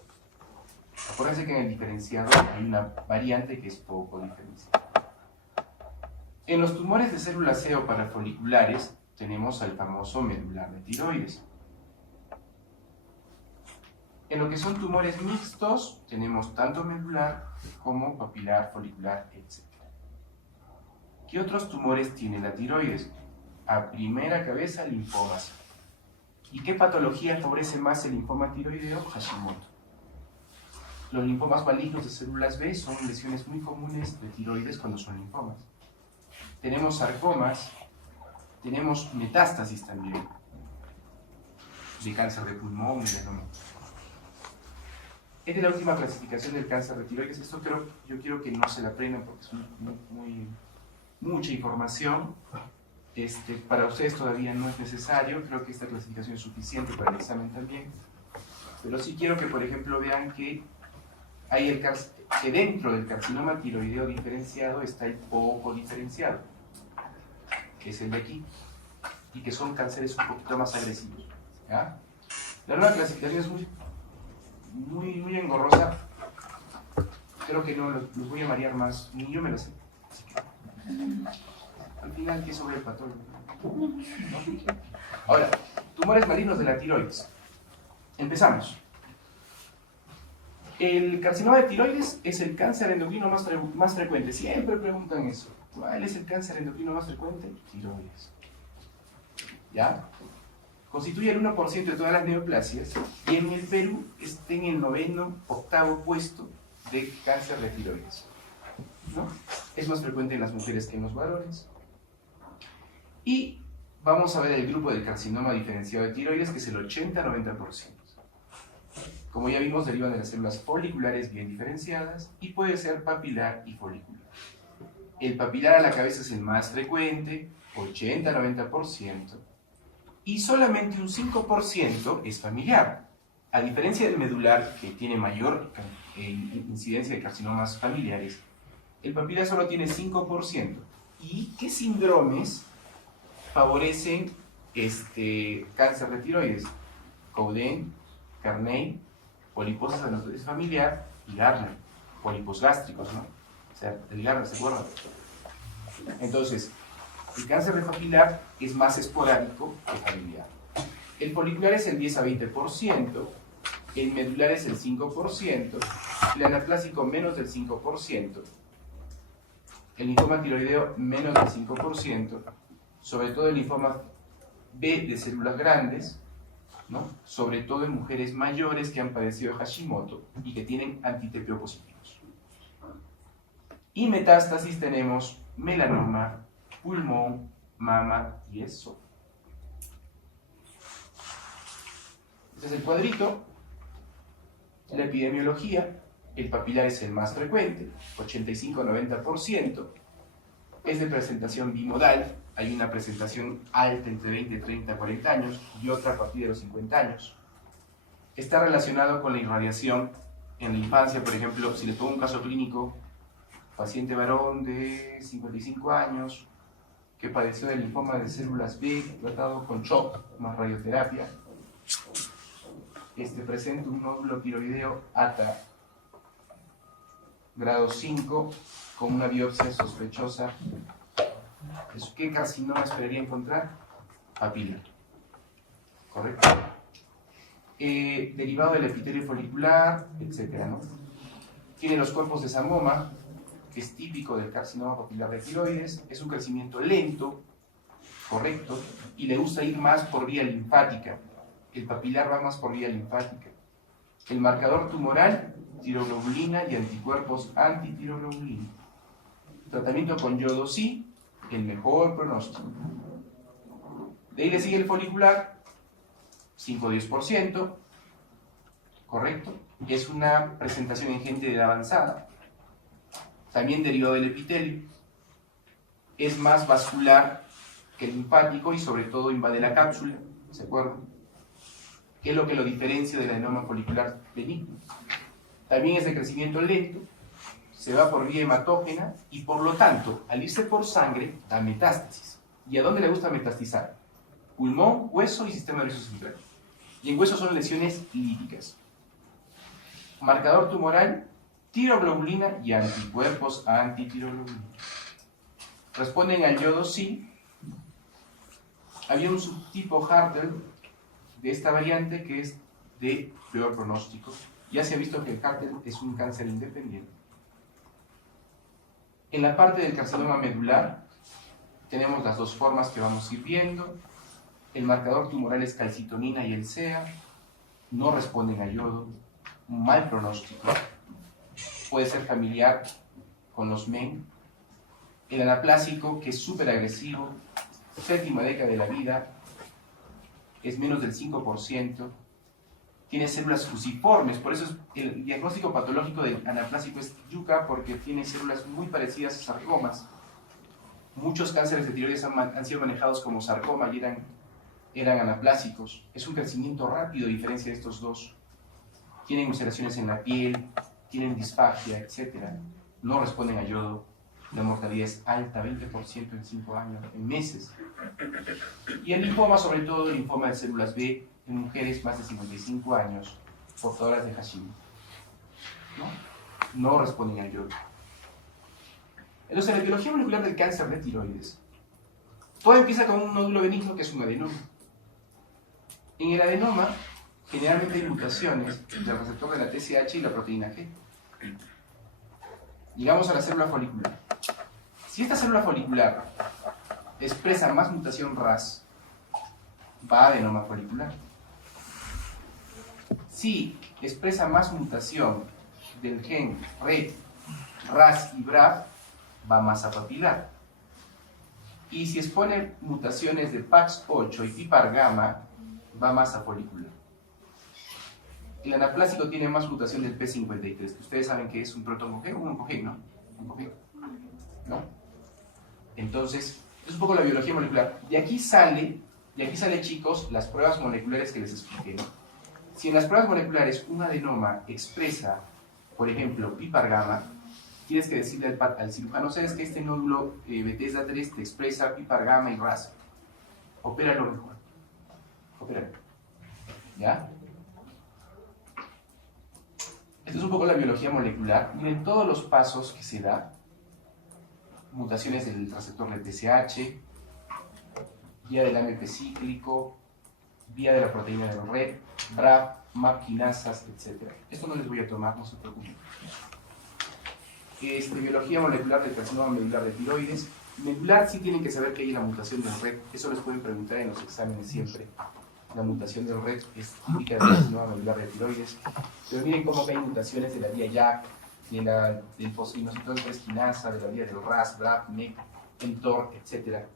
Acuérdense que en el diferenciado hay una variante que es poco diferenciada. En los tumores de células C o parafoliculares tenemos al famoso medular de tiroides. En lo que son tumores mixtos tenemos tanto medular como papilar, folicular, etc. ¿Qué otros tumores tiene la tiroides? A primera cabeza, linfomas. ¿Y qué patología favorece más el linfoma tiroideo? Hashimoto. Los linfomas malignos de células B son lesiones muy comunes de tiroides cuando son linfomas. Tenemos sarcomas, tenemos metástasis también, de cáncer de pulmón, melanoma. Esta es la última clasificación del cáncer de tiroides. Esto yo quiero que no se la aprendan porque es mucha información. Para ustedes todavía no es necesario, creo que esta clasificación es suficiente para el examen también. Pero sí quiero que, por ejemplo, vean que que dentro del carcinoma tiroideo diferenciado está el poco diferenciado, que es el de aquí, y que son cánceres un poquito más agresivos, ¿ya? La nueva clasificación es muy engorrosa, creo que no los voy a marear más, ni yo me lo sé. Al final, ¿qué sobre el patólogo? ¿No? Ahora, tumores malignos de la tiroides. Empezamos. El carcinoma de tiroides es el cáncer endocrino más frecuente. Siempre preguntan eso. ¿Cuál es el cáncer endocrino más frecuente? Tiroides. ¿Ya? Constituye el 1% de todas las neoplasias y en el Perú está en el 9º, 8º puesto de cáncer de tiroides, ¿no? Es más frecuente en las mujeres que en los varones. Y vamos a ver el grupo del carcinoma diferenciado de tiroides, que es el 80-90%. Como ya vimos, derivan de las células foliculares bien diferenciadas y puede ser papilar y folicular. El papilar a la cabeza es el más frecuente, 80-90%, y solamente un 5% es familiar. A diferencia del medular, que tiene mayor incidencia de carcinomas familiares, el papilar solo tiene 5%. ¿Y qué síndromes favorecen cáncer de tiroides? Cowden, Carney, poliposis adenoides familiar y Gardner, pólipos gástricos, ¿no? O sea, el Gardner, ¿se acuerdan? Entonces, el cáncer de papilar es más esporádico que familiar. El folicular es el 10-20%, el medular es el 5%, el anaplásico menos del 5%, el linfoma tiroideo menos del 5%, sobre todo el linfoma B de células grandes, ¿no? Sobre todo en mujeres mayores que han padecido Hashimoto y que tienen anti-TPO positivos. Y metástasis tenemos melanoma, pulmón, mama y esófago. Esa Este es el cuadrito. La epidemiología, el papilar es el más frecuente, 85-90%. Es de presentación bimodal, hay una presentación alta entre 20, 30, 40 años y otra a partir de los 50 años. Está relacionado con la irradiación en la infancia, por ejemplo, si les pongo un caso clínico, paciente varón de 55 años que padeció de linfoma de células B, tratado con shock más radioterapia. Presenta un nódulo tiroideo ATA grado 5 con una biopsia sospechosa. ¿Qué carcinoma esperaría encontrar? Papila. ¿Correcto? Derivado del epitelio folicular, etc., ¿no? Tiene los cuerpos de Samoma, que es típico del carcinoma papilar de tiroides. Es un crecimiento lento, correcto, y le gusta ir más por vía linfática. El papilar va más por vía linfática. El marcador tumoral, tiroglobulina y anticuerpos antitiroglobulina. Tratamiento con yodo sí, el mejor pronóstico. De ahí le sigue el folicular, 5-10%, correcto. Es una presentación en gente de edad avanzada. También derivado del epitelio. Es más vascular que linfático y sobre todo invade la cápsula, ¿se acuerdan? ¿Qué es lo que lo diferencia del adenoma folicular benigno? También es de crecimiento lento, se va por vía hematógena y por lo tanto, al irse por sangre, da metástasis. ¿Y a dónde le gusta metastizar? Pulmón, hueso y sistema nervioso central. Y en hueso son lesiones líticas. Marcador tumoral, tiroglobulina y anticuerpos antitiroglobulina. Responden al yodo sí. Había un subtipo Hartel de esta variante que es de peor pronóstico. Ya se ha visto que el Hartel es un cáncer independiente. En la parte del carcinoma medular tenemos las dos formas que vamos a ir viendo. El marcador tumoral es calcitonina y el CEA. No responden a yodo. Un mal pronóstico. Puede ser familiar con los MEN. El anaplásico, que es súper agresivo, séptima década de la vida, es menos del 5%, tiene células fusiformes, por eso el diagnóstico patológico del anaplásico es yuca, porque tiene células muy parecidas a sarcomas. Muchos cánceres de tiroides han sido manejados como sarcoma y eran anaplásicos. Es un crecimiento rápido a diferencia de estos dos. Tienen ulceraciones en la piel, tienen disfagia, etc. No responden a yodo. La mortalidad es alta, 20% en 5 años, en meses. Y el linfoma, sobre todo el linfoma de células B, en mujeres más de 55 años, portadoras de Hashimoto. No responden a yodo. Entonces, la etiología molecular del cáncer de tiroides, todo empieza con un nódulo benigno que es un adenoma. En el adenoma, generalmente hay mutaciones del receptor de la TSH y la proteína G. Llegamos a la célula folicular. Si esta célula folicular expresa más mutación RAS, va a adenoma folicular. Si expresa más mutación del gen RET, RAS y BRAF, va más a papilar. Y si expone mutaciones de PAX8 y PIPAR gamma, va más a folicular. El anaplásico tiene más mutación del P53, que ustedes saben que es un proto-oncogén o un oncogén, ¿no? ¿Oncogén? ¿No? Entonces, es un poco la biología molecular. De aquí sale, chicos, las pruebas moleculares que les expliqué, ¿no? Si en las pruebas moleculares un adenoma expresa, por ejemplo, PIPAR gamma, tienes que decirle al cirujano, ¿sabes que este nódulo Bethesda 3 te expresa PIPAR gamma y RAS? Opéralo mejor. Opéralo. ¿Ya? Esto es un poco la biología molecular. Miren todos los pasos que se da. Mutaciones del receptor de TSH, vía del AMP cíclico, vía de la proteína del RET, BRAF, MAP quinasas, etc. Esto no les voy a tomar, no se preocupen. Biología molecular del carcinoma medular de tiroides. Medular sí tienen que saber que hay la mutación del RET. Eso les pueden preguntar en los exámenes siempre. La mutación del RET es típica del carcinoma medular de tiroides. Pero miren cómo que hay mutaciones de la vía JAK, del fosfodinositol 3 quinasa, de la vía del RAS, BRAF, MEK, mTOR, etc.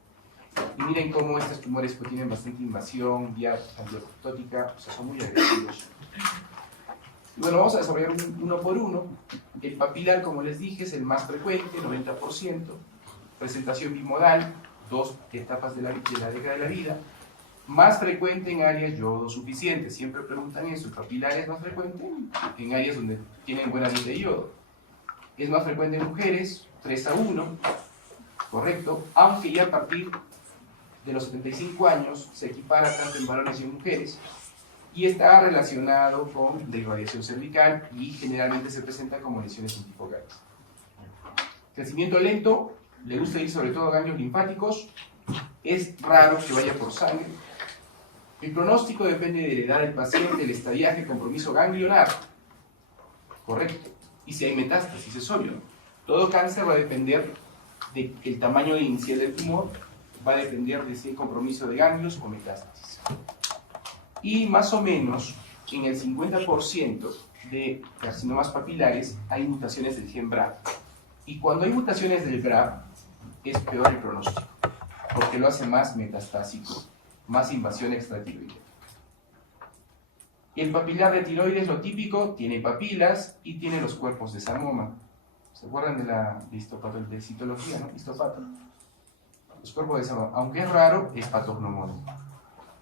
Y miren cómo estos tumores pues, tienen bastante invasión, vía antiapoptótica, o sea, son muy agresivos. Y bueno, vamos a desarrollar uno por uno. El papilar, como les dije, es el más frecuente, 90%. Presentación bimodal, 2 etapas de la década de la vida. Más frecuente en áreas yodo suficientes. Siempre preguntan eso. El papilar es más frecuente en áreas donde tienen buena nivel de yodo. Es más frecuente en mujeres, 3:1, correcto, aunque ya a partir de los 75 años se equipara tanto en varones y en mujeres, y está relacionado con la irradiación cervical y generalmente se presenta como lesiones multifocales. Crecimiento lento, le gusta ir sobre todo a ganglios linfáticos, es raro que vaya por sangre. El pronóstico depende de la edad del paciente, el estadiaje, compromiso ganglionar, correcto, y si hay metástasis, es obvio. Todo cáncer va a depender del tamaño inicial del tumor, va a depender de si hay compromiso de ganglios o metástasis. Y más o menos en el 50% de carcinomas papilares hay mutaciones del gen BRAF. Y cuando hay mutaciones del BRAF es peor el pronóstico, porque lo hace más metastásico, más invasión extratiroidea. El papilar de tiroides, lo típico, tiene papilas y tiene los cuerpos de samoma. ¿Se acuerdan de la de citología, no? Histopato. Los cuerpos de samoma, aunque es raro, es patognomónico.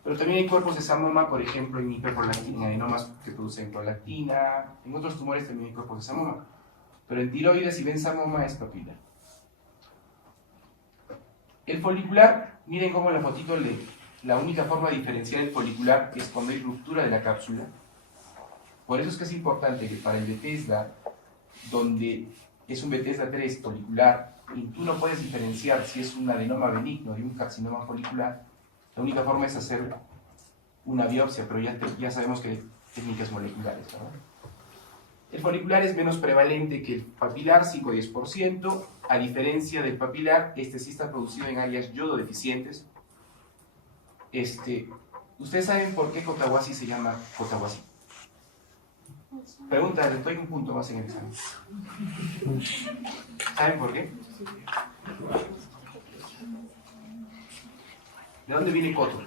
Pero también hay cuerpos de samoma, por ejemplo, en hiperprolactina, en adenomas que producen prolactina, en otros tumores también hay cuerpos de samoma. Pero en tiroides, si ven samoma, es papila. El folicular, miren cómo en la fotito la única forma de diferenciar el folicular es cuando hay ruptura de la cápsula. Por eso es que es importante que para el Bethesda, donde es un Bethesda 3 folicular, y tú no puedes diferenciar si es un adenoma benigno de un carcinoma folicular, la única forma es hacer una biopsia, pero ya sabemos que hay técnicas moleculares, ¿verdad? El folicular es menos prevalente que el papilar, 5 o 10%, a diferencia del papilar, este sí está producido en áreas yodo deficientes. ¿Ustedes saben por qué Cotahuasi se llama Cotahuasi? Pregunta, les doy un punto más en el examen. ¿Saben por qué? ¿De dónde viene Coto?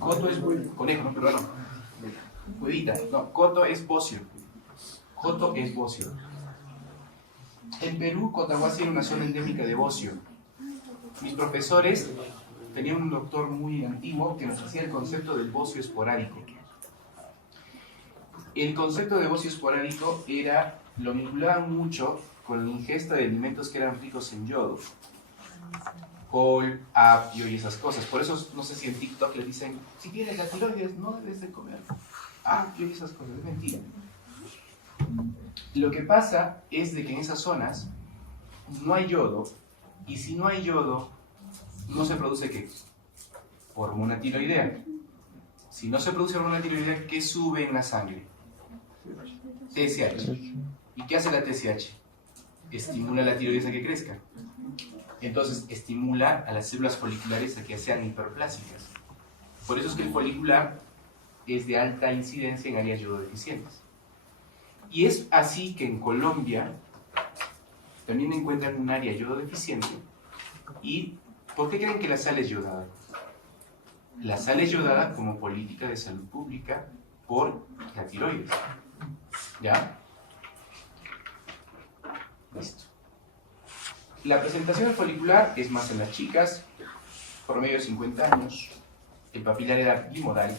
Coto es conejo, no, peruano. Cuevita, no, Coto es bocio. Coto es bocio. En Perú, Cotahuasi era una zona endémica de bocio. Mis profesores tenían un doctor muy antiguo que nos hacía el concepto del bocio esporádico. El concepto de bocio esporádico era, lo vinculaban mucho con la ingesta de alimentos que eran ricos en yodo. Col, apio y esas cosas. Por eso, no sé si en TikTok les dicen, si tienes la tiroides no debes de comer apio y esas cosas. Es mentira. Lo que pasa es de que en esas zonas no hay yodo, y si no hay yodo, no se produce ¿qué? Hormona tiroidea. Si no se produce hormona tiroidea, ¿qué sube en la sangre? TSH. ¿Y qué hace la TSH? Estimula la tiroides a que crezca. Entonces estimula a las células foliculares a que sean hiperplásicas. Por eso es que el folicular es de alta incidencia en áreas yododeficientes. Y es así que en Colombia también encuentran un área yododeficiente. ¿Y por qué creen que la sal es yodada? La sal es yodada como política de salud pública por la tiroides. ¿Ya? Listo. La presentación del folicular es más en las chicas, promedio de 50 años. El papilar era bimodal.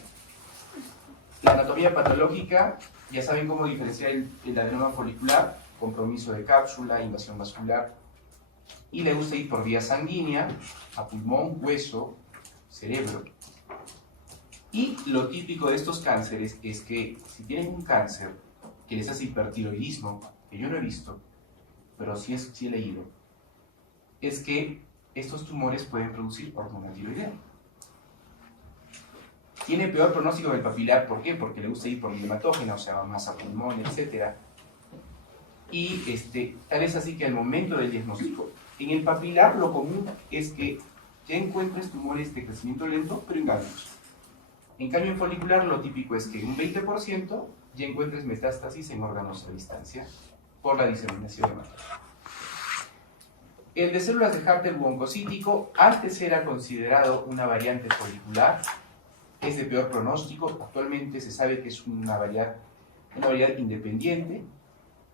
La anatomía patológica, ya saben cómo diferenciar el adenoma folicular, compromiso de cápsula, invasión vascular. Y le gusta ir por vía sanguínea, a pulmón, hueso, cerebro. Y lo típico de estos cánceres es que si tienen un cáncer que les hace hipertiroidismo, que yo no he visto, pero sí he leído, es que estos tumores pueden producir hormona tiroidea. Tiene peor pronóstico que el papilar, ¿por qué? Porque le gusta ir por vía hematógena, o sea, va más a pulmón, etc. Y tal es así que al momento del diagnóstico, en el papilar lo común es que ya encuentres tumores de crecimiento lento, pero en ganglios. En cambio, en folicular lo típico es que en un 20% ya encuentres metástasis en órganos a distancia por la diseminación hematógena. El de células de Hartel u oncocítico antes era considerado una variante folicular, es de peor pronóstico, actualmente se sabe que es una variedad independiente,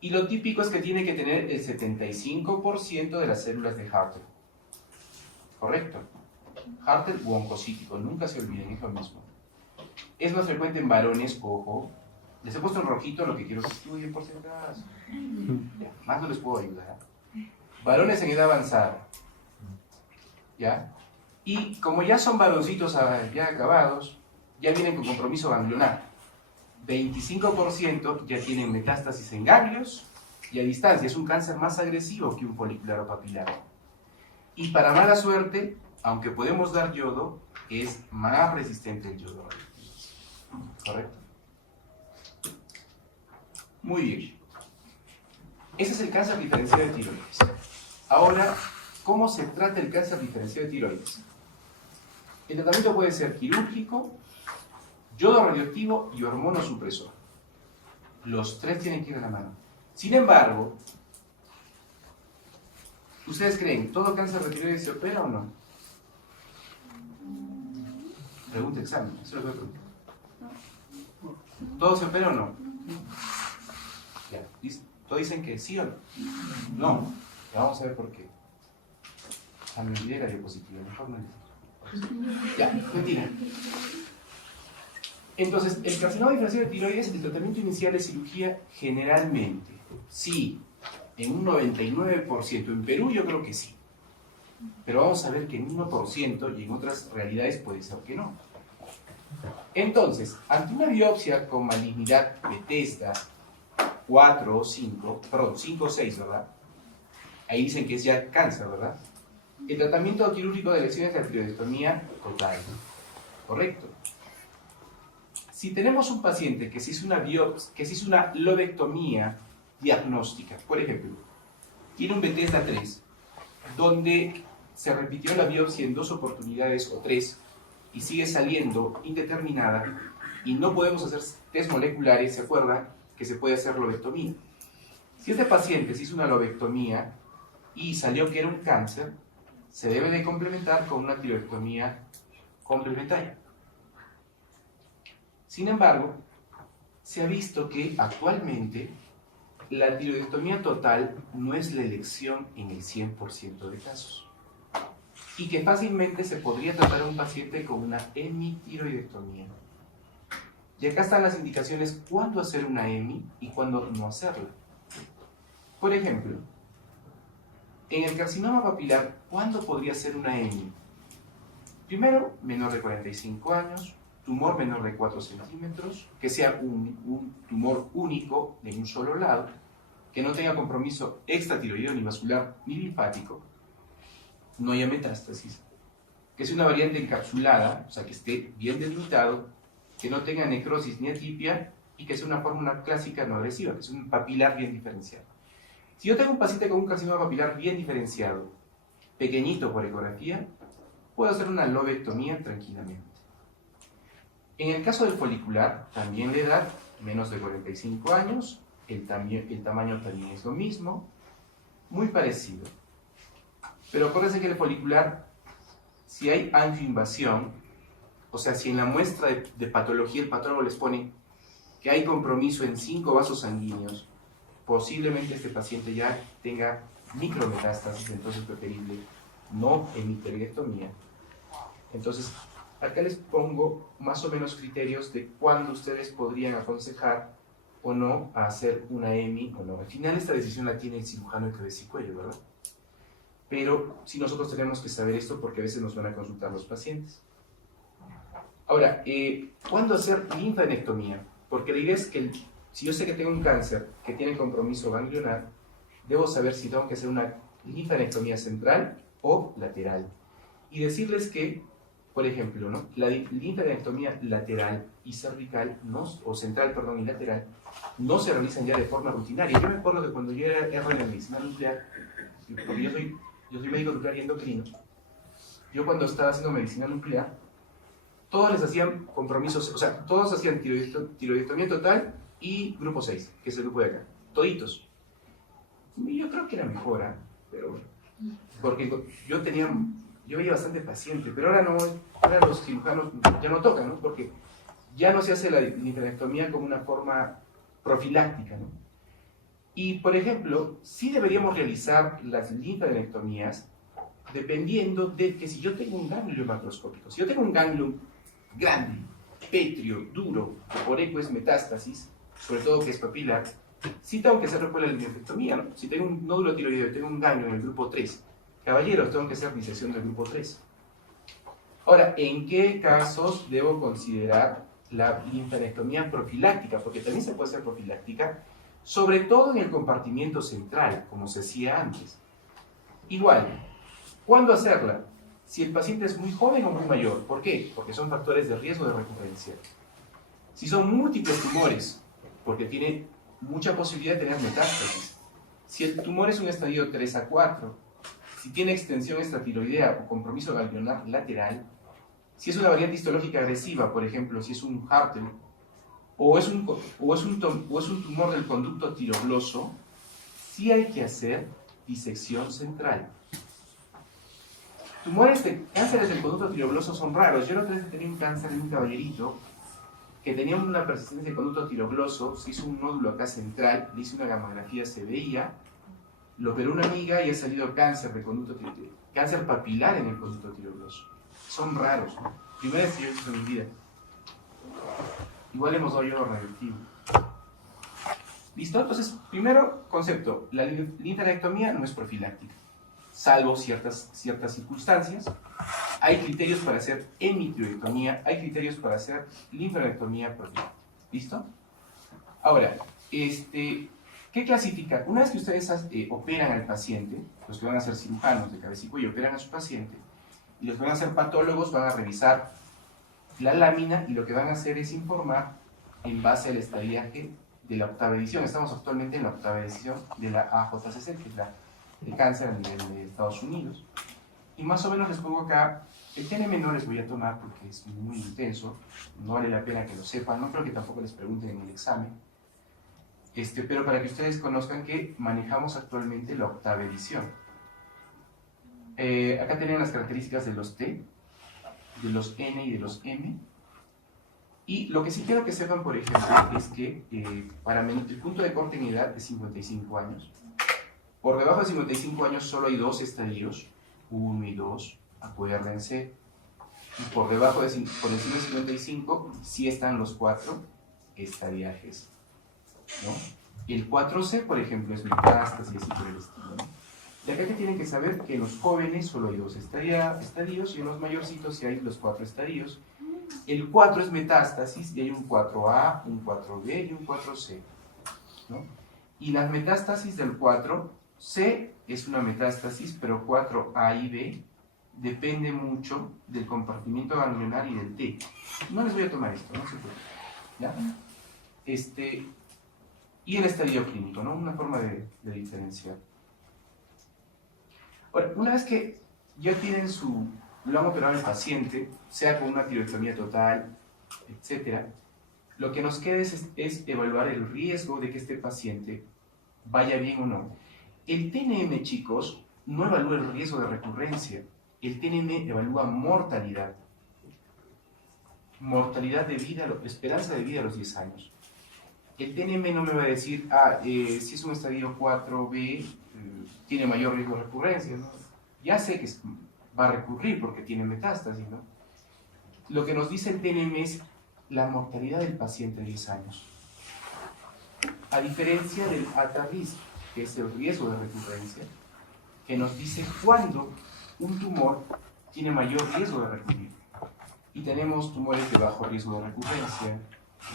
y lo típico es que tiene que tener el 75% de las células de Hartel. ¿Correcto? Hartel u oncocítico, nunca se olviden, es lo mismo. Es más frecuente en varones, ojo. Les he puesto en rojito lo que quiero que estudien por si acaso. Ya, más no les puedo ayudar. Varones en edad avanzada. ¿Ya? Y como ya son varoncitos ya acabados, ya vienen con compromiso ganglionar. 25% ya tienen metástasis en ganglios y a distancia. Es un cáncer más agresivo que un folicular o papilar. Y para mala suerte, aunque podemos dar yodo, es más resistente el yodo. ¿Correcto? Muy bien. Ese es el cáncer diferencial de tiroides. Ahora, ¿cómo se trata el cáncer diferencial de tiroides? El tratamiento puede ser quirúrgico, yodo radioactivo y hormonosupresor. Los tres tienen que ir de la mano. Sin embargo, ¿ustedes creen todo cáncer de tiroides se opera o no? Pregunta examen, eso lo voy a preguntar. ¿Todo se opera o no? Ya, todos dicen que sí o no. No, ya vamos a ver por qué. A mi idea la diapositiva, mejor no les... Ya, mentira. Entonces, el carcinoma diferencial de tiroides, el tratamiento inicial es cirugía generalmente. Sí, en un 99%. En Perú yo creo que sí. Pero vamos a ver que en 1% y en otras realidades puede ser que no. Entonces, ante una biopsia con malignidad Bethesda 4 o 5, perdón, 5 o 6, ¿verdad? Ahí dicen que es ya cáncer, ¿verdad? El tratamiento quirúrgico de lesiones de la tiroidectomía total. ¿Correcto? Si tenemos un paciente que se hizo una lobectomía diagnóstica, por ejemplo, tiene un Bethesda 3, donde se repitió la biopsia en 2 oportunidades o 3 y sigue saliendo indeterminada y no podemos hacer test moleculares, ¿se acuerdan? Que se puede hacer lobectomía. Si este paciente se hizo una lobectomía y salió que era un cáncer, se debe de complementar con una tiroidectomía complementaria. Sin embargo, se ha visto que actualmente la tiroidectomía total no es la elección en el 100% de casos y que fácilmente se podría tratar a un paciente con una hemitiroidectomía. Y acá están las indicaciones cuándo hacer una hemi y cuándo no hacerla. Por ejemplo, en el carcinoma papilar, ¿cuándo podría ser una hemi? Primero, menor de 45 años, tumor menor de 4 centímetros, que sea un tumor único de un solo lado, que no tenga compromiso extratiroideo ni vascular ni linfático, no haya metástasis, que sea una variante encapsulada, o sea que esté bien delimitado, que no tenga necrosis ni atipia y que sea una fórmula clásica no agresiva, que es un papilar bien diferenciado. Si yo tengo un paciente con un carcinoma papilar bien diferenciado, pequeñito por ecografía, puedo hacer una lobectomía tranquilamente. En el caso del folicular, también la edad, menos de 45 años, el tamaño también es lo mismo, muy parecido. Pero acuérdense que el folicular, si hay angioinvasión, o sea, si en la muestra de patología el patólogo les pone que hay compromiso en 5 vasos sanguíneos, posiblemente este paciente ya tenga micrometástasis, entonces es preferible no hemitiroidectomía. Entonces, acá les pongo más o menos criterios de cuándo ustedes podrían aconsejar o no a hacer una hemi o no. Al final esta decisión la tiene el cirujano de cabeza y cuello, ¿verdad? Pero sí nosotros tenemos que saber esto porque a veces nos van a consultar los pacientes. Ahora, ¿cuándo hacer linfadenectomía? Porque la idea es que si yo sé que tengo un cáncer que tiene compromiso ganglionar, debo saber si tengo que hacer una linfadenectomía central o lateral. Y decirles que, por ejemplo, ¿no? La linfadenectomía lateral y cervical, o central, perdón, y lateral, no se realizan ya de forma rutinaria. Yo me acuerdo que cuando yo era en la medicina nuclear, porque yo soy médico nuclear y endocrino, yo cuando estaba haciendo medicina nuclear, todos les hacían compromisos, o sea, todos hacían tiroidectomía total y grupo 6, que es el grupo de acá, toditos. Y yo creo que era mejor, pero bueno. Porque yo veía bastante paciente, pero ahora no, ahora los cirujanos ya no tocan, ¿no? Porque ya no se hace la linfadenectomía como una forma profiláctica, ¿no? Y, por ejemplo, sí deberíamos realizar las linfadenectomías dependiendo de que si yo tengo un ganglio macroscópico, si yo tengo un ganglio grande, pétreo, duro, que por eco es metástasis, sobre todo que es papilar, sí tengo que hacerlo por la linfadenectomía, ¿no? Si tengo un nódulo tiroideo y tengo un ganglio en el grupo 3, caballeros, tengo que hacer disección del grupo 3. Ahora, ¿en qué casos debo considerar la linfadenectomía profiláctica? Porque también se puede hacer profiláctica, sobre todo en el compartimiento central, como se hacía antes. Igual, ¿cuándo hacerla? Si el paciente es muy joven o muy mayor. ¿Por qué? Porque son factores de riesgo de recurrencia. Si son múltiples tumores, porque tiene mucha posibilidad de tener metástasis. Si el tumor es un estadio 3 a 4, si tiene extensión extratiroidea o compromiso ganglionar lateral, si es una variante histológica agresiva, por ejemplo, si es un Hartel, o es un tumor del conducto tirogloso, sí hay que hacer disección central. Cánceres del conducto tirogloso son raros. Yo la otra vez tenía un cáncer en un caballerito que tenía una persistencia del conducto tirogloso, se hizo un nódulo acá central, le hice una gamografía, se veía, lo operó una amiga y ha salido cáncer de conducto tirogloso, cáncer papilar en el conducto tirogloso. Son raros, ¿no? Primera vez que yo he visto en mi vida. Igual hemos dado yodo radioactivo. ¿Listo? Entonces, primero concepto, la linfadenectomía no es profiláctica, salvo ciertas circunstancias. Hay criterios para hacer hemitiroidectomía, hay criterios para hacer linfadenectomía profiláctica. ¿Listo? Ahora, ¿qué clasifica? Una vez que ustedes operan al paciente, los que van a ser cirujanos de cabeza y cuello operan a su paciente, y los que van a ser patólogos van a revisar la lámina y lo que van a hacer es informar en base al estadiaje de la octava edición. Estamos actualmente en la octava edición de la AJCC, que es la de cáncer a nivel de Estados Unidos. Y más o menos les pongo acá, el TNM no les voy a tomar porque es muy intenso, no vale la pena que lo sepan, no creo que tampoco les pregunten en el examen, pero para que ustedes conozcan que manejamos actualmente la octava edición. Acá tienen las características de los T, de los N y de los M. Y lo que sí quiero que sepan, por ejemplo, es que para el punto de corte en edad es 55 años. Por debajo de 55 años solo hay dos estadios, 1 y 2, acuérdense. Y por encima de 55 sí están los 4 estadiajes, ¿no? El 4C, por ejemplo, es metástasis y así por el estilo, ¿no? De acá que tienen que saber que en los jóvenes solo hay 2 estadios y en los mayorcitos sí hay los 4 estadios. El 4 es metástasis y hay un 4A, un 4B y un 4C, ¿no? Y las metástasis del 4C es una metástasis, pero 4A y B depende mucho del compartimiento ganglionar y del T. No les voy a tomar esto, no se preocupen, ¿ya? Y el estadio clínico, ¿no? Una forma de diferenciar. Ahora, una vez que ya tienen lo han operado al paciente, sea con una tiroidectomía total, etc., lo que nos queda es evaluar el riesgo de que este paciente vaya bien o no. El TNM, chicos, no evalúa el riesgo de recurrencia. El TNM evalúa mortalidad. Mortalidad de vida, esperanza de vida a los 10 años. El TNM no me va a decir, si es un estadio 4B, tiene mayor riesgo de recurrencia, ¿no? Ya sé que va a recurrir porque tiene metástasis, ¿no? Lo que nos dice el TNM es la mortalidad del paciente de 10 años. A diferencia del alta risk, que es el riesgo de recurrencia, que nos dice cuándo un tumor tiene mayor riesgo de recurrir. Y tenemos tumores de bajo riesgo de recurrencia,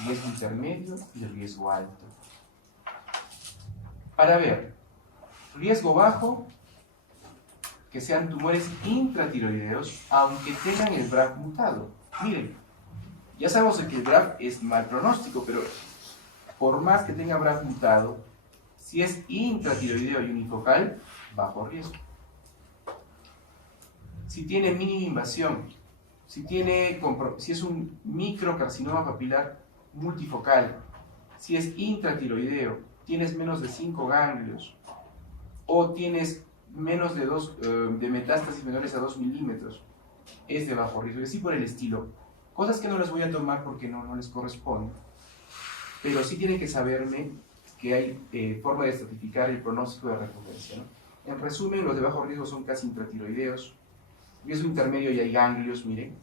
riesgo intermedio y riesgo alto. Para ver, riesgo bajo, que sean tumores intratiroideos, aunque tengan el BRAF mutado. Miren, ya sabemos que el BRAF es mal pronóstico, pero por más que tenga BRAF mutado, si es intratiroideo y unifocal, bajo riesgo. Si tiene mínima invasión, si es un microcarcinoma papilar multifocal, si es intratiroideo, tienes menos de 5 ganglios, o tienes menos de metástasis menores a 2 milímetros es de bajo riesgo, y así por el estilo. Cosas que no les voy a tomar porque no les corresponde, pero sí tienen que saberme que hay forma de estratificar el pronóstico de recurrencia, ¿no? En resumen, los de bajo riesgo son casi intratiroideos, riesgo intermedio y hay ganglios, miren,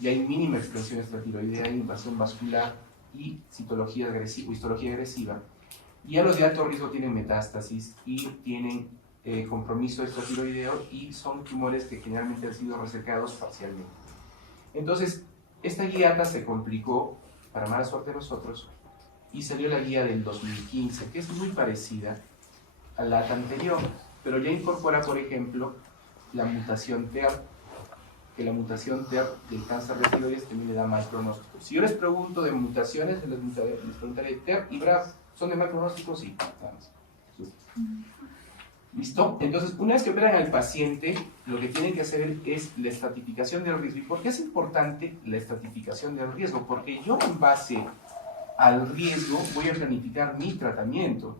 y hay mínima expresión extratiroidea, hay invasión vascular y citología agresiva, histología agresiva. Y a los de alto riesgo tienen metástasis y tienen compromiso extratiroideo y son tumores que generalmente han sido resecados parcialmente. Entonces, esta guía se complicó, para mala suerte de nosotros, y salió la guía del 2015, que es muy parecida a la anterior, pero ya incorpora, por ejemplo, la mutación TER, que la mutación TER del cáncer de tiroides también le da mal pronóstico. Si yo les pregunto de mutaciones, les preguntaré TER y BRAF, ¿son de mal pronóstico? Sí, nada más. ¿Listo? Entonces, una vez que operan al paciente, lo que tienen que hacer es la estratificación del riesgo. ¿Y por qué es importante la estratificación del riesgo? Porque yo, en base al riesgo, voy a planificar mi tratamiento.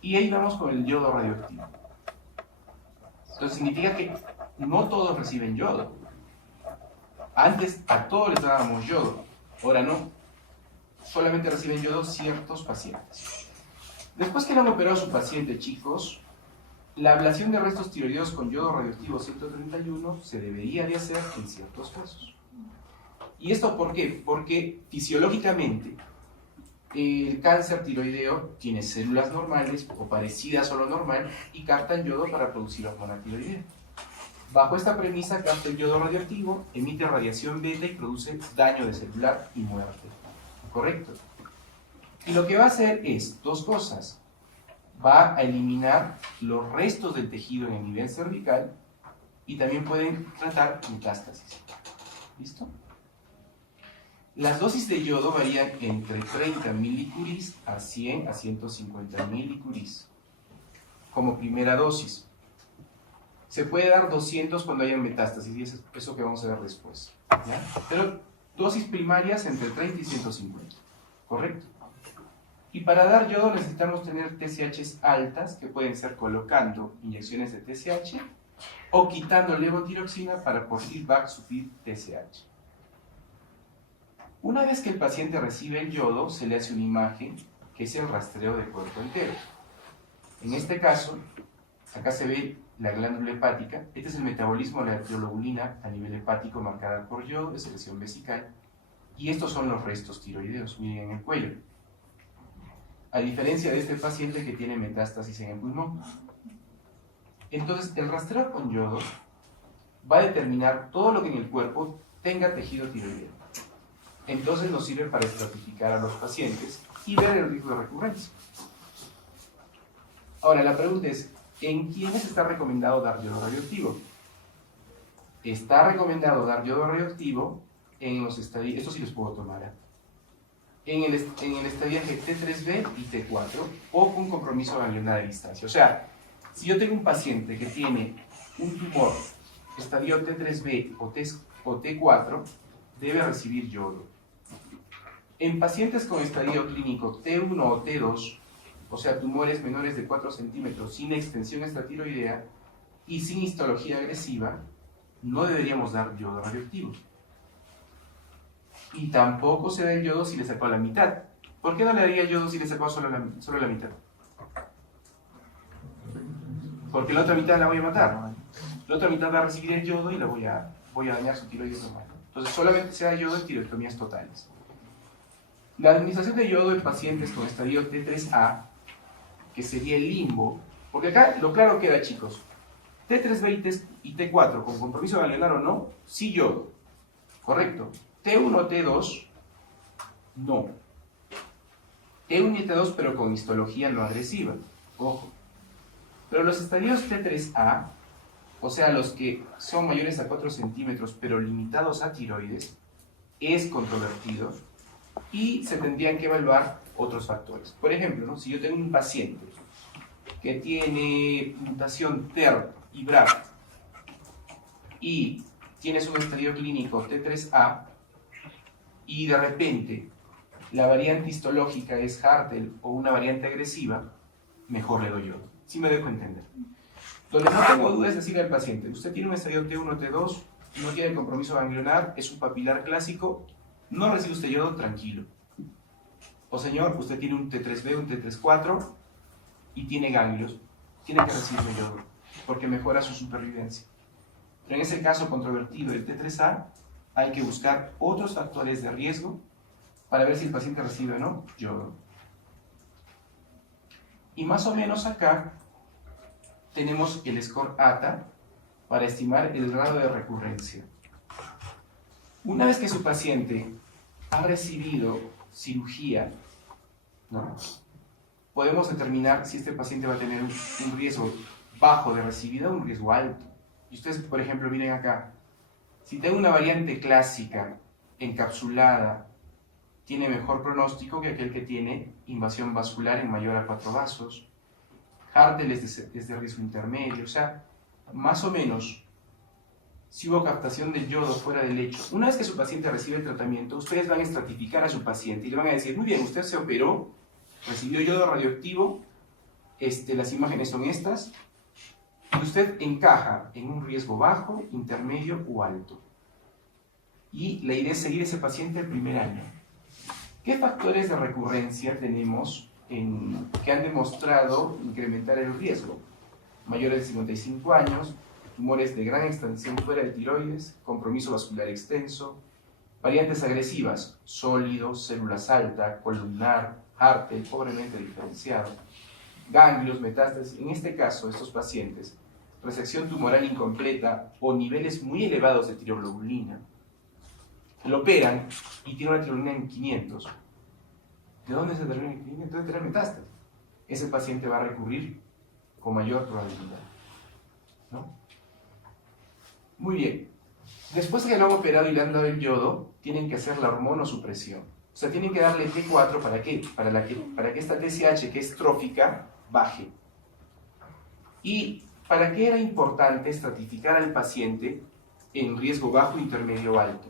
Y ahí vamos con el yodo radioactivo. Entonces significa que no todos reciben yodo. Antes a todos les dábamos yodo, ahora no. Solamente reciben yodo ciertos pacientes. Después que le han operado a su paciente, chicos, la ablación de restos tiroideos con yodo radioactivo 131 se debería de hacer en ciertos casos. ¿Y esto por qué? Porque fisiológicamente el cáncer tiroideo tiene células normales o parecidas a lo normal y captan yodo para producir hormona tiroidea. Bajo esta premisa capta el yodo radioactivo, emite radiación beta y produce daño de celular y muerte. ¿Correcto? Y lo que va a hacer es dos cosas. Va a eliminar los restos del tejido en el nivel cervical y también pueden tratar metástasis. ¿Listo? Las dosis de yodo varían entre 30 milicuries a 100 a 150 milicuries como primera dosis. Se puede dar 200 cuando haya metástasis, y es eso que vamos a ver después, ¿ya? Pero dosis primarias entre 30 y 150, ¿correcto? Y para dar yodo necesitamos tener TSHs altas, que pueden ser colocando inyecciones de TSH o quitando levotiroxina para por feedback subir TSH. Una vez que el paciente recibe el yodo, se le hace una imagen que es el rastreo del cuerpo entero. En este caso, acá se ve la glándula hepática. Este es el metabolismo de la tiroglobulina a nivel hepático marcada por yodo de secreción vesical. Y estos son los restos tiroideos, miren en el cuello. A diferencia de este paciente que tiene metástasis en el pulmón. Entonces, el rastreo con yodo va a determinar todo lo que en el cuerpo tenga tejido tiroideo. Entonces nos sirve para estratificar a los pacientes y ver el riesgo de recurrencia. Ahora, la pregunta es, ¿en quiénes está recomendado dar yodo radioactivo? Está recomendado dar yodo radioactivo en los estadios, esto sí les puedo tomar, ¿eh? En el estadiaje T3B y T4 o con compromiso ganglionar a distancia. O sea, si yo tengo un paciente que tiene un tumor estadio T3B o T4, debe recibir yodo. En pacientes con estadio clínico T1 o T2, o sea, tumores menores de 4 centímetros sin extensión extratiroidea y sin histología agresiva, no deberíamos dar yodo radioactivo. Y tampoco se da el yodo si le sacó la mitad. ¿Por qué no le daría yodo si le sacó solo la mitad? Porque la otra mitad la voy a matar. La otra mitad va a recibir el yodo y la voy a dañar su tiroides normal. Entonces solamente se da yodo en tiroidectomías totales. La administración de yodo en pacientes con estadio T3A, que sería el limbo, porque acá lo claro queda, chicos, T3B y T4, con compromiso ganglionar o no, sí yodo, correcto. T1 o T2, no. T1 y T2, pero con histología no agresiva, ojo. Pero los estadios T3A, o sea, los que son mayores a 4 centímetros, pero limitados a tiroides, es controvertido y se tendrían que evaluar otros factores. Por ejemplo, ¿no? Si yo tengo un paciente que tiene mutación TER y BRAF y tienes un estadio clínico T3A y de repente la variante histológica es Hartel o una variante agresiva, mejor le doy yodo. Sí me dejo entender. Donde no tengo dudas es decirle al paciente, usted tiene un estadio T1, T2, no tiene compromiso ganglionar, es un papilar clásico, no recibe usted yodo, tranquilo. O señor, usted tiene un T3B, un T3-4 y tiene ganglios, tiene que recibir yodo, porque mejora su supervivencia. Pero en ese caso controvertido del T3A, hay que buscar otros factores de riesgo para ver si el paciente recibe o no yodo. Y más o menos acá tenemos el score ATA para estimar el grado de recurrencia. Una vez que su paciente ha recibido cirugía, ¿no?, podemos determinar si este paciente va a tener un riesgo bajo de recibida o un riesgo alto. Y ustedes, por ejemplo, miren acá, si tengo una variante clásica encapsulada, tiene mejor pronóstico que aquel que tiene invasión vascular en mayor a 4 vasos. Hartel es de riesgo intermedio, o sea, más o menos, si hubo captación del yodo fuera del lecho, una vez que su paciente recibe el tratamiento, ustedes van a estratificar a su paciente y le van a decir, muy bien, usted se operó, recibió yodo radioactivo, las imágenes son estas, y usted encaja en un riesgo bajo, intermedio o alto. Y la idea es seguir ese paciente el primer año. ¿Qué factores de recurrencia tenemos que han demostrado incrementar el riesgo? Mayores de 55 años, tumores de gran extensión fuera de tiroides, compromiso vascular extenso, variantes agresivas, sólido, células alta, columnar, Hartel, pobremente diferenciado, ganglios, metástasis. En este caso, estos pacientes, resección tumoral incompleta o niveles muy elevados de tiroglobulina, lo operan y tiene una tiroglobulina en 500. ¿De dónde se determina el 500? Debe tener metástasis. Ese paciente va a recurrir con mayor probabilidad, ¿no? Muy bien. Después que lo han operado y le han dado el yodo, tienen que hacer la hormonosupresión. O sea, tienen que darle T4, ¿para qué? Para que esta TSH, que es trófica, baje. ¿Y para qué era importante estratificar al paciente en riesgo bajo, intermedio o alto?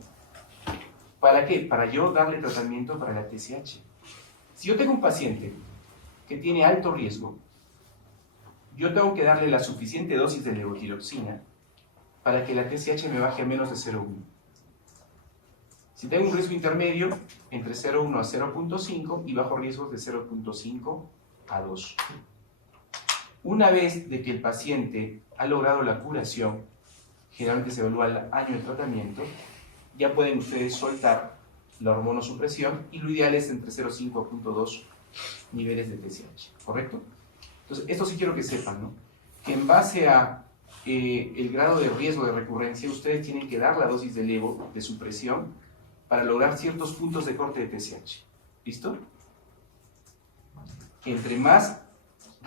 ¿Para qué? Para yo darle tratamiento para la TSH. Si yo tengo un paciente que tiene alto riesgo, yo tengo que darle la suficiente dosis de levotiroxina para que la TSH me baje a menos de 0,1. Si tengo un riesgo intermedio, entre 0,1 a 0,5 y bajo riesgos de 0,5 a 2. Una vez de que el paciente ha logrado la curación, generalmente se evalúa al año de tratamiento, ya pueden ustedes soltar la hormonosupresión y lo ideal es entre 0,5 a 0,2 niveles de TSH, ¿correcto? Entonces, esto sí quiero que sepan, ¿no? Que en base a el grado de riesgo de recurrencia, ustedes tienen que dar la dosis de levo, de supresión, para lograr ciertos puntos de corte de TSH. ¿Listo? Entre más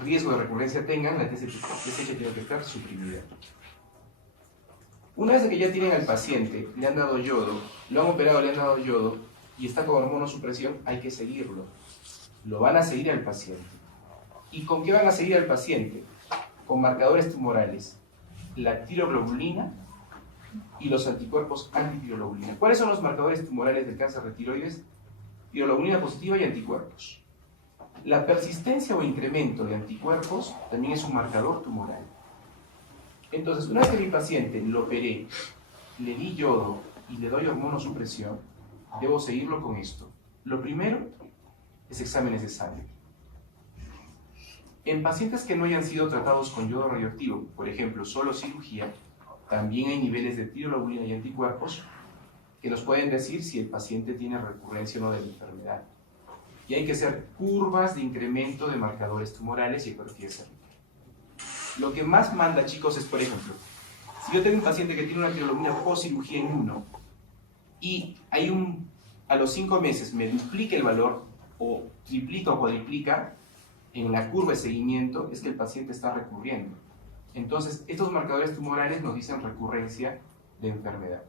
riesgo de recurrencia tengan, la TSH tiene que estar suprimida. Una vez que ya tienen al paciente, le han dado yodo, lo han operado, le han dado yodo, y está con hormonosupresión, hay que seguirlo. Lo van a seguir al paciente. ¿Y con qué van a seguir al paciente? Con marcadores tumorales, la tiroglobulina y los anticuerpos antitiroglobulina. ¿Cuáles son los marcadores tumorales del cáncer de tiroides? Tiroglobulina positiva y anticuerpos. La persistencia o incremento de anticuerpos también es un marcador tumoral. Entonces, una vez que mi paciente lo operé, le di yodo y le doy hormonosupresión, debo seguirlo con esto. Lo primero es exámenes de sangre. En pacientes que no hayan sido tratados con yodo radioactivo, por ejemplo, solo cirugía, también hay niveles de tiroglobulina y anticuerpos que nos pueden decir si el paciente tiene recurrencia o no de la enfermedad. Y hay que hacer curvas de incremento de marcadores tumorales y ecografía cerebral. Lo que más manda, chicos, es, por ejemplo, si yo tengo un paciente que tiene una tiroglobulina post cirugía en 1 y a los 5 meses me duplica el valor o triplica o cuadriplica en la curva de seguimiento, es que el paciente está recurriendo. Entonces, estos marcadores tumorales nos dicen recurrencia de enfermedad.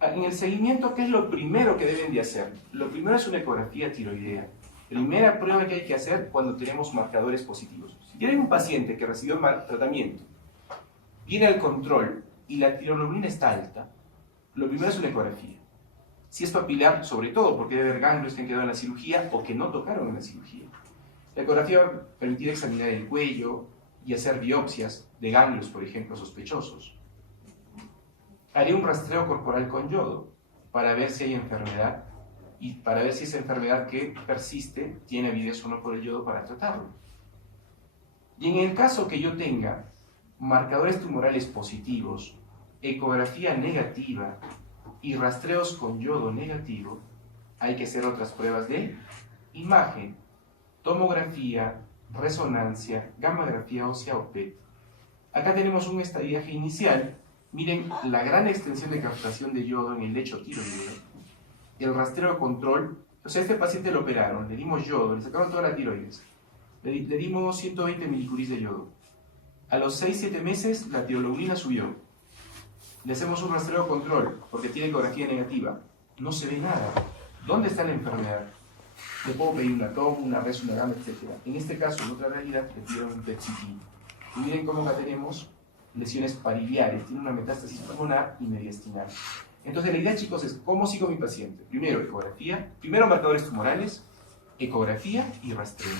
En el seguimiento, ¿qué es lo primero que deben de hacer? Lo primero es una ecografía tiroidea. Primera prueba que hay que hacer cuando tenemos marcadores positivos. Si tienen un paciente que recibió tratamiento, viene al control y la tiroglobulina está alta, lo primero es una ecografía. Si es papilar, sobre todo, porque debe haber ganglios que han quedado en la cirugía o que no tocaron en la cirugía. La ecografía va a permitir examinar el cuello y hacer biopsias de ganglios, por ejemplo, sospechosos. Haré un rastreo corporal con yodo para ver si hay enfermedad y para ver si esa enfermedad que persiste tiene avidez o no por el yodo para tratarlo. Y en el caso que yo tenga marcadores tumorales positivos, ecografía negativa y rastreos con yodo negativo, hay que hacer otras pruebas de imagen, tomografía, resonancia, gammagrafía ósea o PET. Acá tenemos un estadiaje inicial. Miren la gran extensión de captación de yodo en el lecho tiroideo, el rastreo de control. O sea, a este paciente lo operaron, le dimos yodo, le sacaron toda la tiroides, le dimos 120 milicuris de yodo. A los 6-7 meses la tiroglobulina subió. Le hacemos un rastreo de control porque tiene ecografía negativa. No se ve nada. ¿Dónde está la enfermedad? Le puedo pedir una TOM, una RES, una gamma, etc. En este caso, en otra realidad, le pidieron un PET-CT. Y miren cómo acá tenemos lesiones pariliares, tiene una metástasis pulmonar y mediastinal. Entonces la idea, chicos, es cómo sigo a mi paciente. Primero ecografía, primero marcadores tumorales, ecografía y rastreo.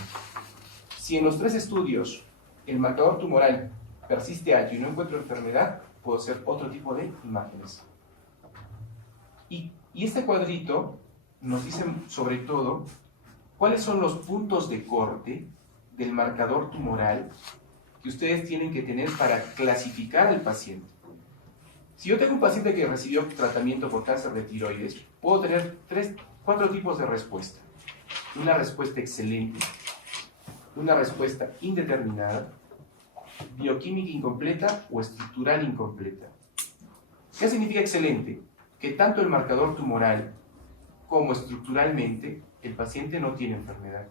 Si en los 3 estudios el marcador tumoral persiste alto y no encuentro enfermedad, puedo hacer otro tipo de imágenes. Y este cuadrito nos dice sobre todo cuáles son los puntos de corte del marcador tumoral que ustedes tienen que tener para clasificar al paciente. Si yo tengo un paciente que recibió tratamiento por cáncer de tiroides, puedo tener 4 tipos de respuesta. Una respuesta excelente, una respuesta indeterminada, bioquímica incompleta o estructural incompleta. ¿Qué significa excelente? Que tanto el marcador tumoral como estructuralmente el paciente no tiene enfermedad.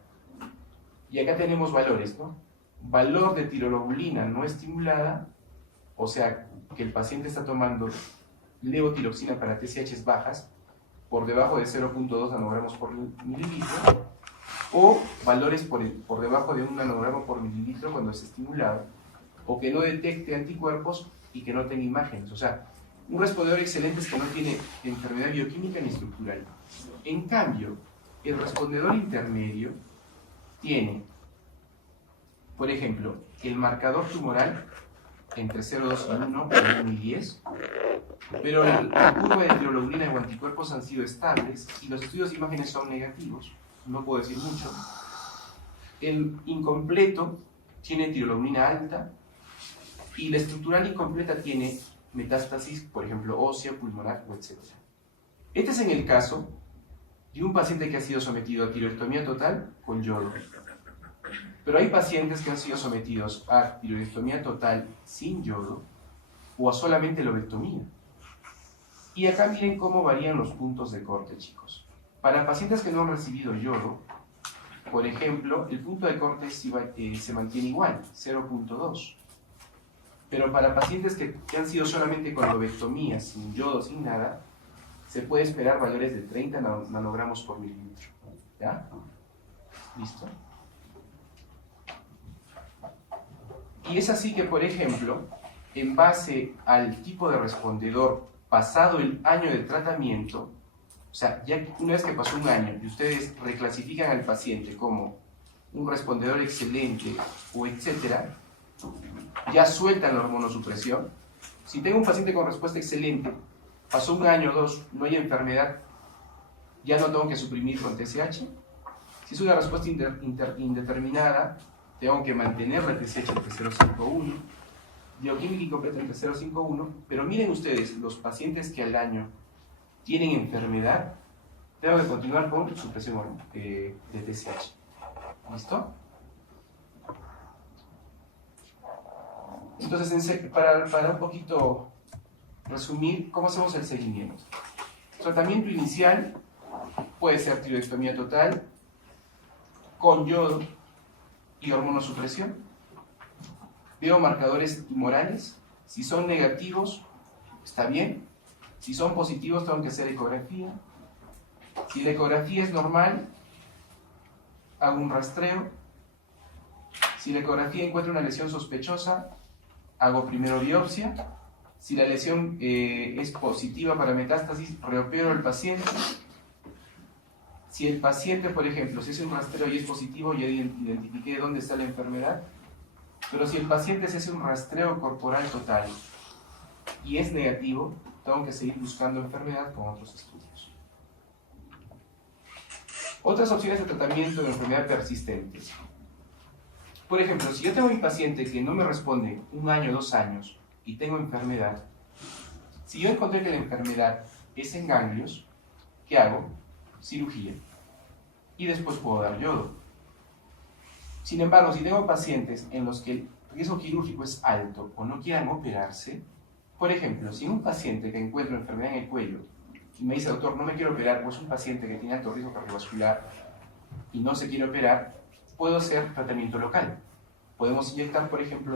Y acá tenemos valores, ¿no? Valor de tiroglobulina no estimulada, o sea, que el paciente está tomando levotiroxina para TSHs bajas por debajo de 0.2 nanogramos por mililitro, o valores por debajo de 1 nanogramo por mililitro cuando es estimulado, o que no detecte anticuerpos y que no tenga imágenes. O sea, un respondedor excelente es que no tiene enfermedad bioquímica ni estructural. En cambio, el respondedor intermedio tiene, por ejemplo, el marcador tumoral entre 0,2 y 1, o 1 y 10, pero la curva de tiroglobulina o anticuerpos han sido estables y los estudios de imágenes son negativos, no puedo decir mucho. El incompleto tiene tiroglobulina alta y la estructural incompleta tiene metástasis, por ejemplo, ósea, pulmonar, etc. Este es en el caso de un paciente que ha sido sometido a tiroidectomía total con yodo. Pero hay pacientes que han sido sometidos a tiroidectomía total sin yodo o a solamente lobectomía. Y acá miren cómo varían los puntos de corte, chicos. Para pacientes que no han recibido yodo, por ejemplo, el punto de corte se mantiene igual, 0.2. Pero para pacientes que han sido solamente con lobectomía, sin yodo, sin nada, se puede esperar valores de 30 nanogramos por mililitro. ¿Ya? ¿Listo? Y es así que, por ejemplo, en base al tipo de respondedor pasado el año de tratamiento, o sea, ya una vez que pasó un año y ustedes reclasifican al paciente como un respondedor excelente o etcétera, ya sueltan la hormonosupresión. Si tengo un paciente con respuesta excelente, pasó un año o 2, no hay enfermedad, ya no tengo que suprimir con TSH. Si es una respuesta indeterminada, tengo que mantener la TSH entre 0,5,1, bioquímica incompleta entre 0,5,1, pero miren ustedes, los pacientes que al año tienen enfermedad, tengo que continuar con supresión de TSH. ¿Listo? Entonces, para un poquito resumir, ¿cómo hacemos el seguimiento? Tratamiento inicial puede ser tiroidectomía total, con yodo y hormonosupresión. Veo marcadores tumorales. Si son negativos, está bien. Si son positivos, tengo que hacer ecografía. Si la ecografía es normal, hago un rastreo. Si la ecografía encuentra una lesión sospechosa, hago primero biopsia. Si la lesión es positiva para metástasis, reopero al paciente. Si el paciente, por ejemplo, si es un rastreo y es positivo, ya identifiqué dónde está la enfermedad, pero si el paciente se hace un rastreo corporal total y es negativo, tengo que seguir buscando enfermedad con otros estudios. Otras opciones de tratamiento de enfermedad persistentes. Por ejemplo, si yo tengo un paciente que no me responde 1 año, 2 años y tengo enfermedad, si yo encontré que la enfermedad es en ganglios, ¿qué hago? Cirugía. Y después puedo dar yodo. Sin embargo, si tengo pacientes en los que el riesgo quirúrgico es alto o no quieran operarse, por ejemplo, si en un paciente que encuentro enfermedad en el cuello y me dice, doctor, no me quiero operar, pues es un paciente que tiene alto riesgo cardiovascular y no se quiere operar, puedo hacer tratamiento local. Podemos inyectar, por ejemplo,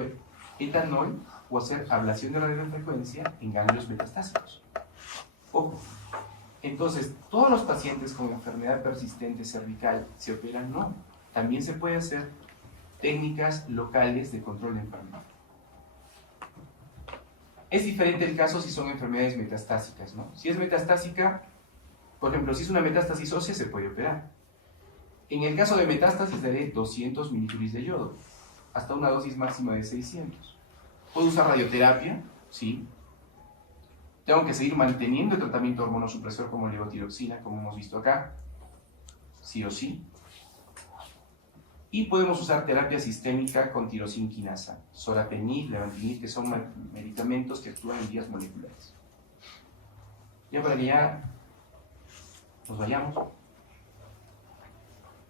etanol o hacer ablación de radiofrecuencia en ganglios metastásicos. Ojo. Entonces, ¿todos los pacientes con enfermedad persistente cervical se operan? No. También se puede hacer técnicas locales de control de enfermedad. Es diferente el caso si son enfermedades metastásicas, ¿no? Si es metastásica, por ejemplo, si es una metástasis ósea, se puede operar. En el caso de metástasis, daré 200 milituris de yodo, hasta una dosis máxima de 600. ¿Puedo usar radioterapia? Sí. Tengo que seguir manteniendo el tratamiento hormonosupresor como levotiroxina, como hemos visto acá, sí o sí. Y podemos usar terapia sistémica con tirosinquinasa, sorafenib, levantinib, que son medicamentos que actúan en vías moleculares. Ya para que ya nos vayamos.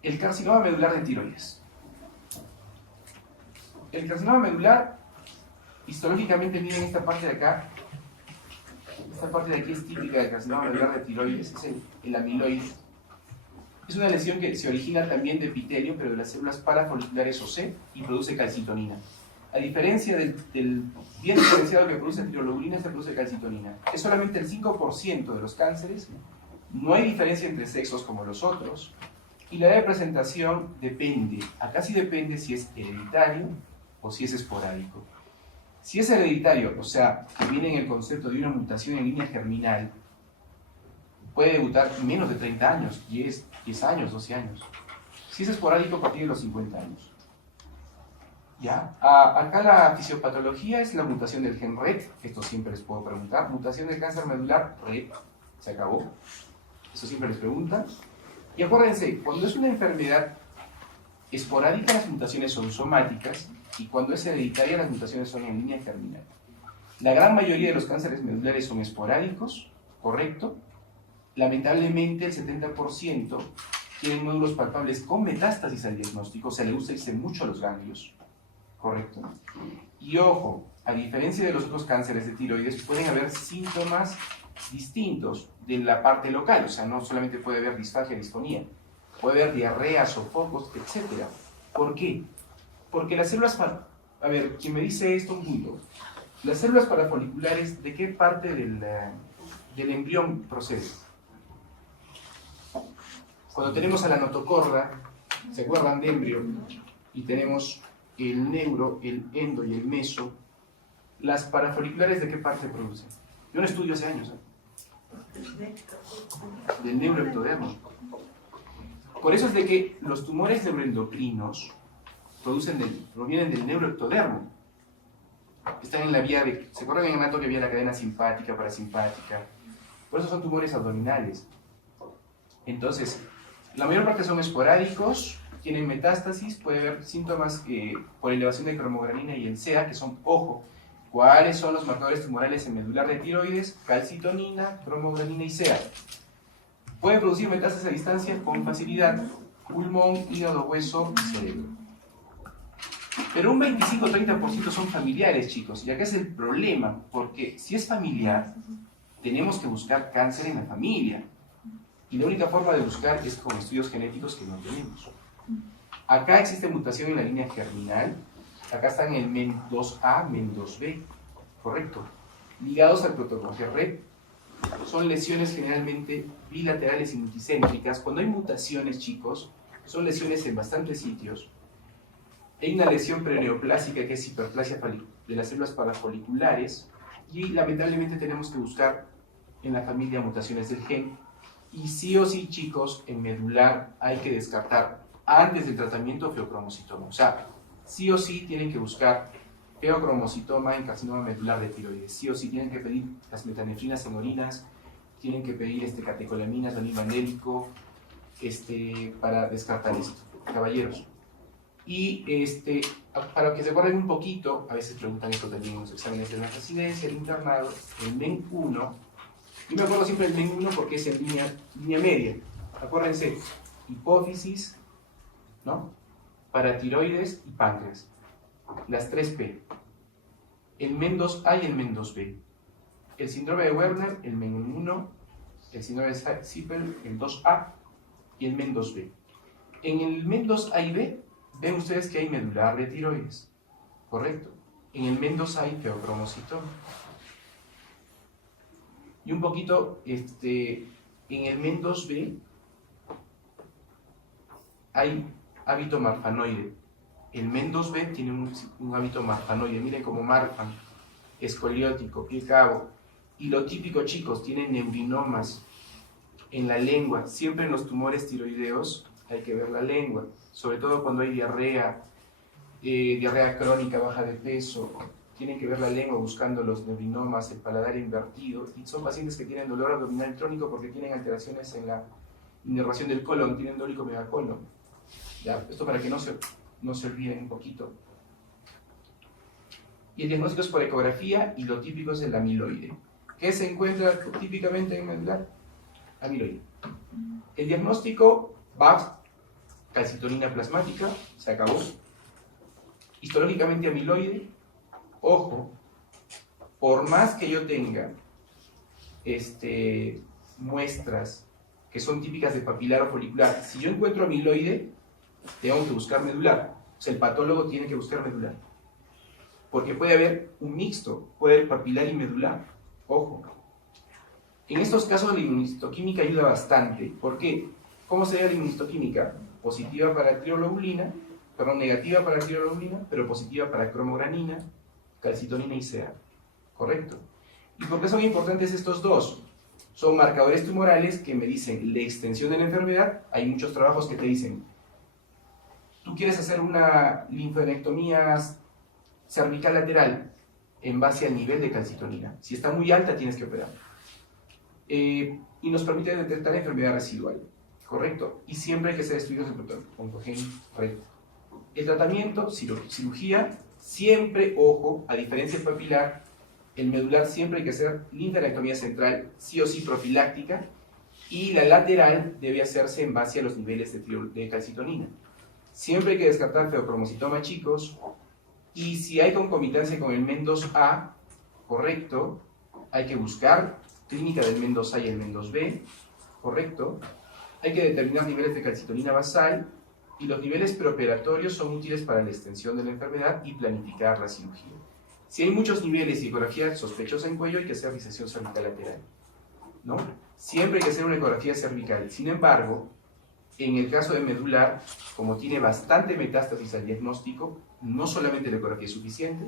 El carcinoma medular de tiroides. El carcinoma medular, histológicamente, miren esta parte de acá. Esta parte de aquí es típica del carcinoma medular de tiroides, es el amiloide. Es una lesión que se origina también de epitelio, pero de las células parafoliculares OC, y produce calcitonina. A diferencia del bien diferenciado que produce tiroglobulina, se produce calcitonina. Es solamente el 5% de los cánceres, no hay diferencia entre sexos como los otros, y la edad de presentación depende, acá sí depende si es hereditario o si es esporádico. Si es hereditario, o sea, que viene en el concepto de una mutación en línea germinal, puede debutar menos de 30 años, 10 años, 12 años. Si es esporádico, a partir de los 50 años. ¿Ya? Acá la fisiopatología es la mutación del gen RET, esto siempre les puedo preguntar. Mutación del cáncer medular, RET, se acabó. Eso siempre les preguntan. Y acuérdense, cuando es una enfermedad esporádica, las mutaciones son somáticas, y cuando es hereditaria, las mutaciones son en línea germinal. La gran mayoría de los cánceres medulares son esporádicos, ¿correcto? Lamentablemente, el 70% tienen nódulos palpables con metástasis al diagnóstico, se le gusta irse mucho a los ganglios, ¿correcto? Y ojo, a diferencia de los otros cánceres de tiroides, pueden haber síntomas distintos de la parte local, o sea, no solamente puede haber disfagia, disfonía, puede haber diarrea, sofocos, etc. ¿Por qué? Porque las células, a ver, quien me dice esto, un punto, las células parafoliculares, ¿de qué parte del embrión proceden? Cuando tenemos a la notocorda, ¿se acuerdan de embrio? Y tenemos el neuro, el endo y el meso, ¿las parafoliculares de qué parte producen? Yo lo estudio hace años, del neuroectodermo. Por eso es de que los tumores neuroendocrinos provienen del neuroectodermo. Están en la vía de, ¿se acuerdan en anatomía había la cadena simpática, parasimpática? Por eso son tumores abdominales. Entonces, la mayor parte son esporádicos, tienen metástasis, puede haber síntomas por elevación de cromogranina y el SEA, que son, ojo, ¿cuáles son los marcadores tumorales en medular de tiroides? Calcitonina, cromogranina y SEA. Puede producir metástasis a distancia con facilidad, pulmón, hígado, hueso y cerebro. Pero un 25-30% son familiares, chicos, y acá es el problema, porque si es familiar, tenemos que buscar cáncer en la familia. Y la única forma de buscar es con estudios genéticos que no tenemos. Acá existe mutación en la línea germinal. Acá están el MEN2A, MEN2B, correcto. Ligados al protocogRET. Son lesiones generalmente bilaterales y multicéntricas. Cuando hay mutaciones, chicos, son lesiones en bastantes sitios. Hay una lesión preneoplásica que es hiperplasia de las células parafoliculares. Y lamentablemente tenemos que buscar en la familia mutaciones del gen. Y sí o sí, chicos, en medular hay que descartar antes del tratamiento feocromocitoma. O sea, sí o sí tienen que buscar feocromocitoma en carcinoma medular de tiroides. Sí o sí tienen que pedir las metanefrinas en orinas, tienen que pedir catecolaminas, donimandélico, para descartar esto, caballeros. Y para que se acuerden un poquito, a veces preguntan esto también en los exámenes de la residencia, el internado, el MEN 1, y me acuerdo siempre del MEN 1 porque es en línea media. Acuérdense, hipófisis, ¿no? Paratiroides y páncreas. Las 3P. El MEN 2A y el MEN 2B. El síndrome de Werner, el MEN 1, el síndrome de Zippel, el 2A y el MEN 2B. En el MEN 2A y B, ven ustedes que hay medular de tiroides, ¿correcto? En el MEN 2A hay feocromocitoma. Y un poquito, en el MEN 2B hay hábito marfanoide. El MEN 2B tiene un hábito marfanoide, miren cómo marfan, escoliótico, pie cabo. Y lo típico, chicos, tienen neurinomas en la lengua. Siempre en los tumores tiroideos hay que ver la lengua, sobre todo cuando hay diarrea, diarrea crónica, baja de peso. Tienen que ver la lengua buscando los neurinomas, el paladar invertido. Y son pacientes que tienen dolor abdominal crónico porque tienen alteraciones en la inervación del colon, tienen dólico megacolon. Ya, esto para que no se olviden un poquito. Y el diagnóstico es por ecografía y lo típico es el amiloide. ¿Qué se encuentra típicamente en medular? Amiloide. El diagnóstico va calcitonina plasmática, se acabó. Histológicamente amiloide, ojo, por más que yo tenga muestras que son típicas de papilar o folicular, si yo encuentro amiloide, tengo que buscar medular. O sea, el patólogo tiene que buscar medular. Porque puede haber un mixto, puede haber papilar y medular. Ojo. En estos casos la inmunistoquímica ayuda bastante. ¿Por qué? ¿Cómo sería la inmunistoquímica? Positiva para tiroglobulina, perdón, negativa para tiroglobulina, pero positiva para cromogranina, calcitonina y CA. ¿Correcto? ¿Y por qué son importantes estos dos? Son marcadores tumorales que me dicen la extensión de la enfermedad. Hay muchos trabajos que te dicen, tú quieres hacer una linfadenectomía cervical lateral en base al nivel de calcitonina. Si está muy alta, tienes que operar. Y nos permite detectar enfermedad residual, ¿correcto? Y siempre hay que hacer estudios de oncogénico recto. El tratamiento, cirugía, siempre, ojo, a diferencia del papilar, el medular siempre hay que hacer linfadenectomía central, sí o sí profiláctica, y la lateral debe hacerse en base a los niveles de calcitonina. Siempre hay que descartar feocromocitoma, chicos, y si hay concomitancia con el MEN 2A, correcto, hay que buscar clínica del MEN 2A y el MEN 2B, correcto, hay que determinar niveles de calcitonina basal, y los niveles preoperatorios son útiles para la extensión de la enfermedad y planificar la cirugía. Si hay muchos niveles y ecografía sospechosa en cuello, hay que hacer disección cervical lateral, ¿no? Siempre hay que hacer una ecografía cervical. Sin embargo, en el caso de medular, como tiene bastante metástasis al diagnóstico, no solamente la ecografía es suficiente,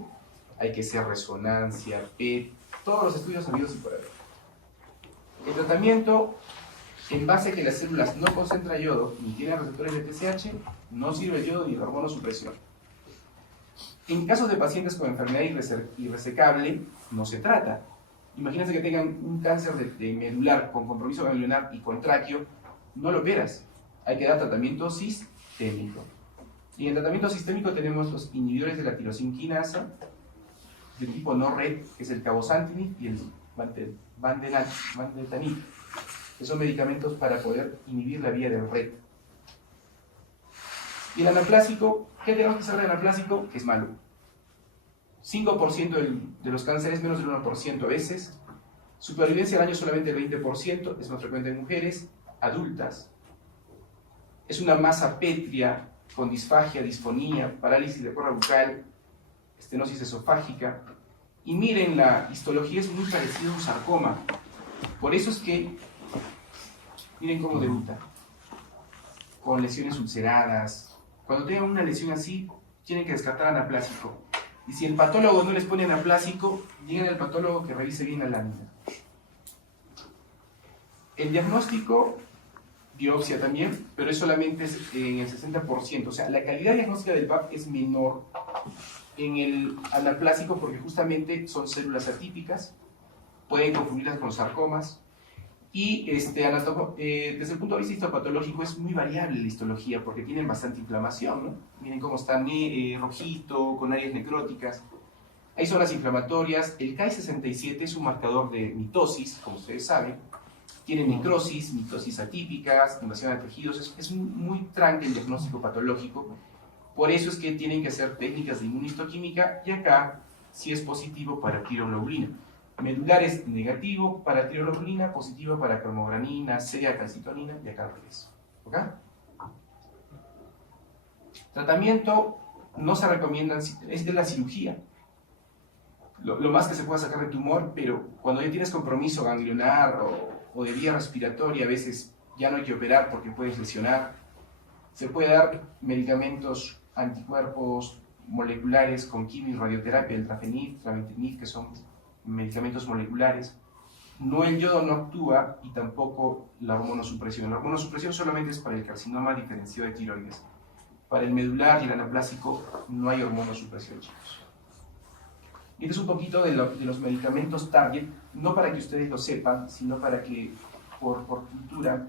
hay que hacer resonancia, PET, todos los estudios habidos y por haber. El tratamiento, en base a que las células no concentran yodo ni tienen receptores de TSH, no sirve el yodo ni el hormonosupresión. En casos de pacientes con enfermedad irresecable, no se trata. Imagínense que tengan un cáncer de medular con compromiso ganglionar y con tráqueo, no lo operas. Hay que dar tratamiento sistémico. Y en el tratamiento sistémico tenemos los inhibidores de la tirosinquinasa, de tipo no red, que es el cabozantinib y el vandetanib, que son medicamentos para poder inhibir la vía del red. Y el anaplásico, ¿qué tenemos que hacer del anaplásico? Que es malo. 5% de los cánceres, menos del 1% a veces. Supervivencia al año solamente el 20%, es más frecuente en mujeres adultas. Es una masa pétrea con disfagia, disfonía, parálisis de cuerda bucal, estenosis esofágica. Y miren, la histología es muy parecida a un sarcoma. Por eso es que, miren cómo debuta. Con lesiones ulceradas. Cuando tengan una lesión así, tienen que descartar anaplásico. Y si el patólogo no les pone anaplásico, digan al patólogo que revise bien la lámina. El diagnóstico, biopsia también, pero es solamente en el 60%. O sea, la calidad diagnóstica del PAP es menor en el anaplásico porque justamente son células atípicas, pueden confundirlas con sarcomas, y desde el punto de vista histopatológico es muy variable la histología porque tienen bastante inflamación, ¿no? Miren cómo están rojito, con áreas necróticas. Hay zonas inflamatorias. El Ki-67 es un marcador de mitosis, como ustedes saben. Tiene necrosis, mitosis atípicas, invasión de tejidos. Es muy tranqui el diagnóstico patológico. Por eso es que tienen que hacer técnicas de inmunistoquímica, y acá sí es positivo para tiroglobulina. Medular es negativo para tiroglobulina, positivo para cromogranina, calcitonina, y acá al revés. ¿Ok? Tratamiento no se recomienda, es de la cirugía. Lo más que se pueda sacar de tumor, pero cuando ya tienes compromiso ganglionar o de vía respiratoria, a veces ya no hay que operar porque puedes lesionar. Se puede dar medicamentos anticuerpos moleculares con quimio y radioterapia, el trafenib, trametinib, que son medicamentos moleculares. No, el yodo no actúa, y tampoco la hormonosupresión. La hormonosupresión solamente es para el carcinoma diferenciado de tiroides. Para el medular y el anaplásico no hay hormonosupresión, chicos. Y esto es un poquito de los medicamentos target, no para que ustedes lo sepan, sino para que, por cultura,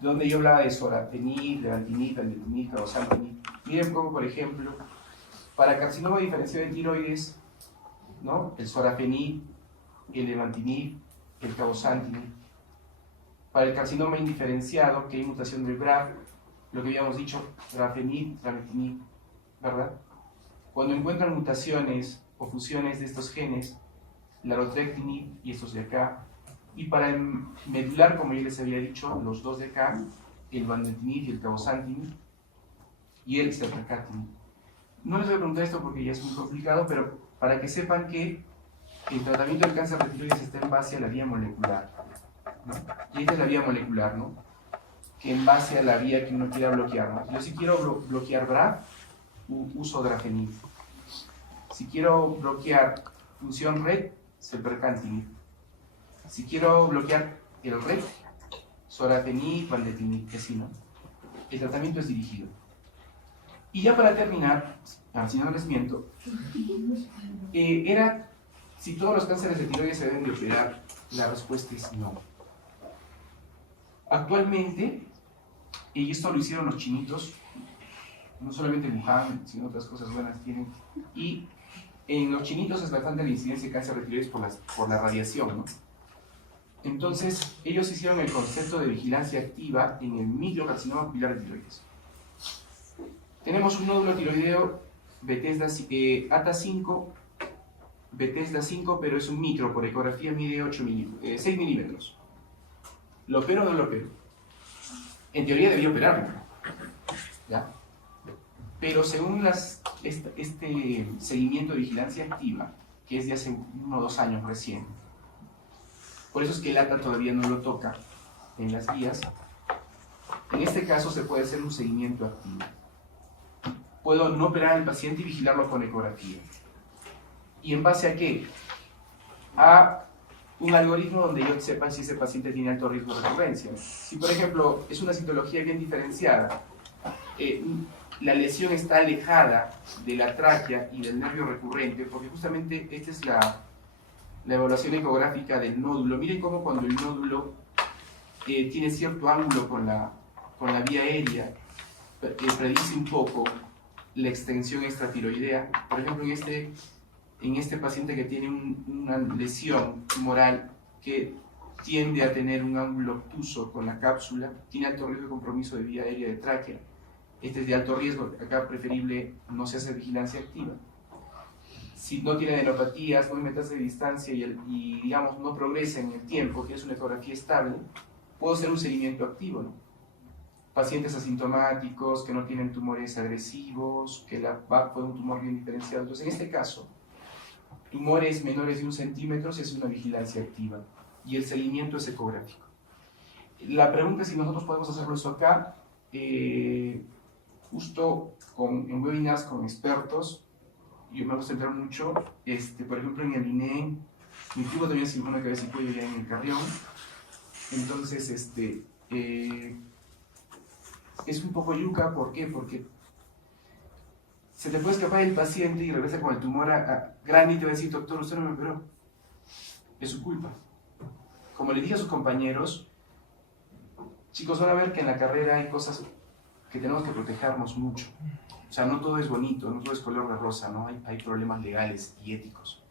donde yo hablaba de sorafenib, levantinib, aldetinib, cabozantinib. Miren cómo, por ejemplo, para carcinoma diferenciado de tiroides, ¿no? El sorafenib, el levantinib, el cabozantinib. Para el carcinoma indiferenciado, que hay mutación del BRAF, lo que habíamos dicho, rafenib, trametinib, ¿verdad? Cuando encuentran mutaciones o fusiones de estos genes, larotrectinib y estos de acá. Y para el medular, como ya les había dicho, los dos de acá, el vandetinib y el cabozantinib, y el cetracatinib. No les voy a preguntar esto porque ya es muy complicado, pero para que sepan que el tratamiento del cáncer de tiroides está en base a la vía molecular, ¿no? Y esta es la vía molecular, ¿no? Que en base a la vía que uno quiera bloquear, ¿no? Yo si quiero bloquear BRAF, uso drafenib. Si quiero bloquear función RET, selpercatinib. Si quiero bloquear el RET, sorafenib, vandetinib, que sí, ¿no? El tratamiento es dirigido. Y ya para terminar, si no les miento, era si todos los cánceres de tiroides se deben de operar. La respuesta es no. Actualmente, y esto lo hicieron los chinitos, no solamente en Wuhan, sino otras cosas buenas tienen, y en los chinitos es bastante la incidencia de cáncer de tiroides por la radiación, ¿no? Entonces, ellos hicieron el concepto de vigilancia activa en el microcarcinoma papilar de tiroides. Tenemos un nódulo tiroideo Bethesda ATA5, Bethesda 5, pero es un micro, por ecografía mide 6 milímetros. ¿Lo opero o no lo opero? En teoría debía operarlo, ¿ya? Pero según este seguimiento de vigilancia activa, que es de hace 1 o 2 años recién, por eso es que el ATA todavía no lo toca en las guías, en este caso se puede hacer un seguimiento activo. Puedo no operar al paciente y vigilarlo con ecografía. ¿Y en base a qué? A un algoritmo donde yo sepa si ese paciente tiene alto riesgo de recurrencia. Si, por ejemplo, es una citología bien diferenciada, la lesión está alejada de la tráquea y del nervio recurrente, porque justamente esta es la evaluación ecográfica del nódulo. Miren cómo cuando el nódulo tiene cierto ángulo con la vía aérea, predice un poco la extensión extratiroidea. Por ejemplo, en este paciente que tiene una lesión tumoral que tiende a tener un ángulo obtuso con la cápsula, tiene alto riesgo de compromiso de vía aérea de tráquea. Este es de alto riesgo, acá preferible no se hace vigilancia activa. Si no tiene adenopatías, no hay metástasis de distancia y digamos no progresa en el tiempo, que es una ecografía estable, puedo hacer un seguimiento activo, ¿no? Pacientes asintomáticos, que no tienen tumores agresivos, que la VAC fue un tumor bien diferenciado. Entonces, en este caso, tumores menores de 1 centímetro se hace una vigilancia activa y el seguimiento es ecográfico. La pregunta es si nosotros podemos hacerlo eso acá, justo en webinars con expertos. Yo me gusta entrar mucho, por ejemplo en el INEM, mi primo también se una cabeza y cuello ya en el Carrión, Entonces, es un poco yuca. ¿Por qué? Porque se te puede escapar el paciente y regresa con el tumor grande y te va a decir, doctor, usted no me operó. Es su culpa. Como le dije a sus compañeros, chicos, van a ver que en la carrera hay cosas que tenemos que protegernos mucho. O sea, no todo es bonito, no todo es color de rosa, ¿no? Hay problemas legales y éticos.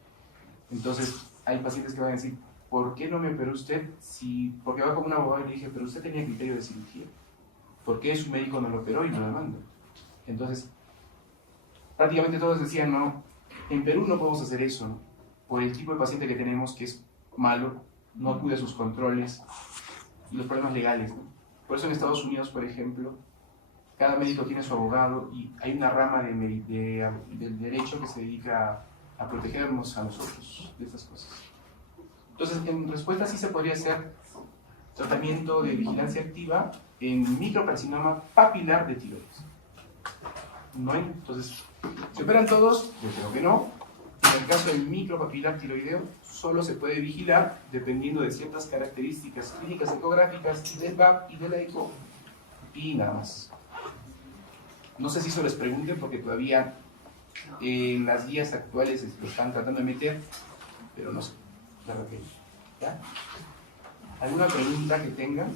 Entonces, hay pacientes que van a decir, ¿por qué no me operó usted? Porque va con un abogado y le dije, pero usted tenía criterio de cirugía. ¿Por qué su médico no lo operó y no lo demanda? Entonces, prácticamente todos decían, no, en Perú no podemos hacer eso, ¿no? Por el tipo de paciente que tenemos, que es malo, no acude a sus controles y los problemas legales, ¿no? Por eso en Estados Unidos, por ejemplo, cada médico tiene su abogado y hay una rama del derecho que se dedica a protegernos a nosotros de estas cosas. Entonces, en respuesta sí se podría hacer tratamiento de vigilancia activa en microcarcinoma papilar de tiroides. ¿No? Entonces, ¿se operan todos? Yo creo que no. En el caso del micropapilar tiroideo, solo se puede vigilar dependiendo de ciertas características clínicas ecográficas del VAP y de la ECO. Y nada más. No sé si eso les pregunten porque todavía en las guías actuales lo están tratando de meter, pero no sé. Claro que, ¿ya? ¿Alguna pregunta que tengan?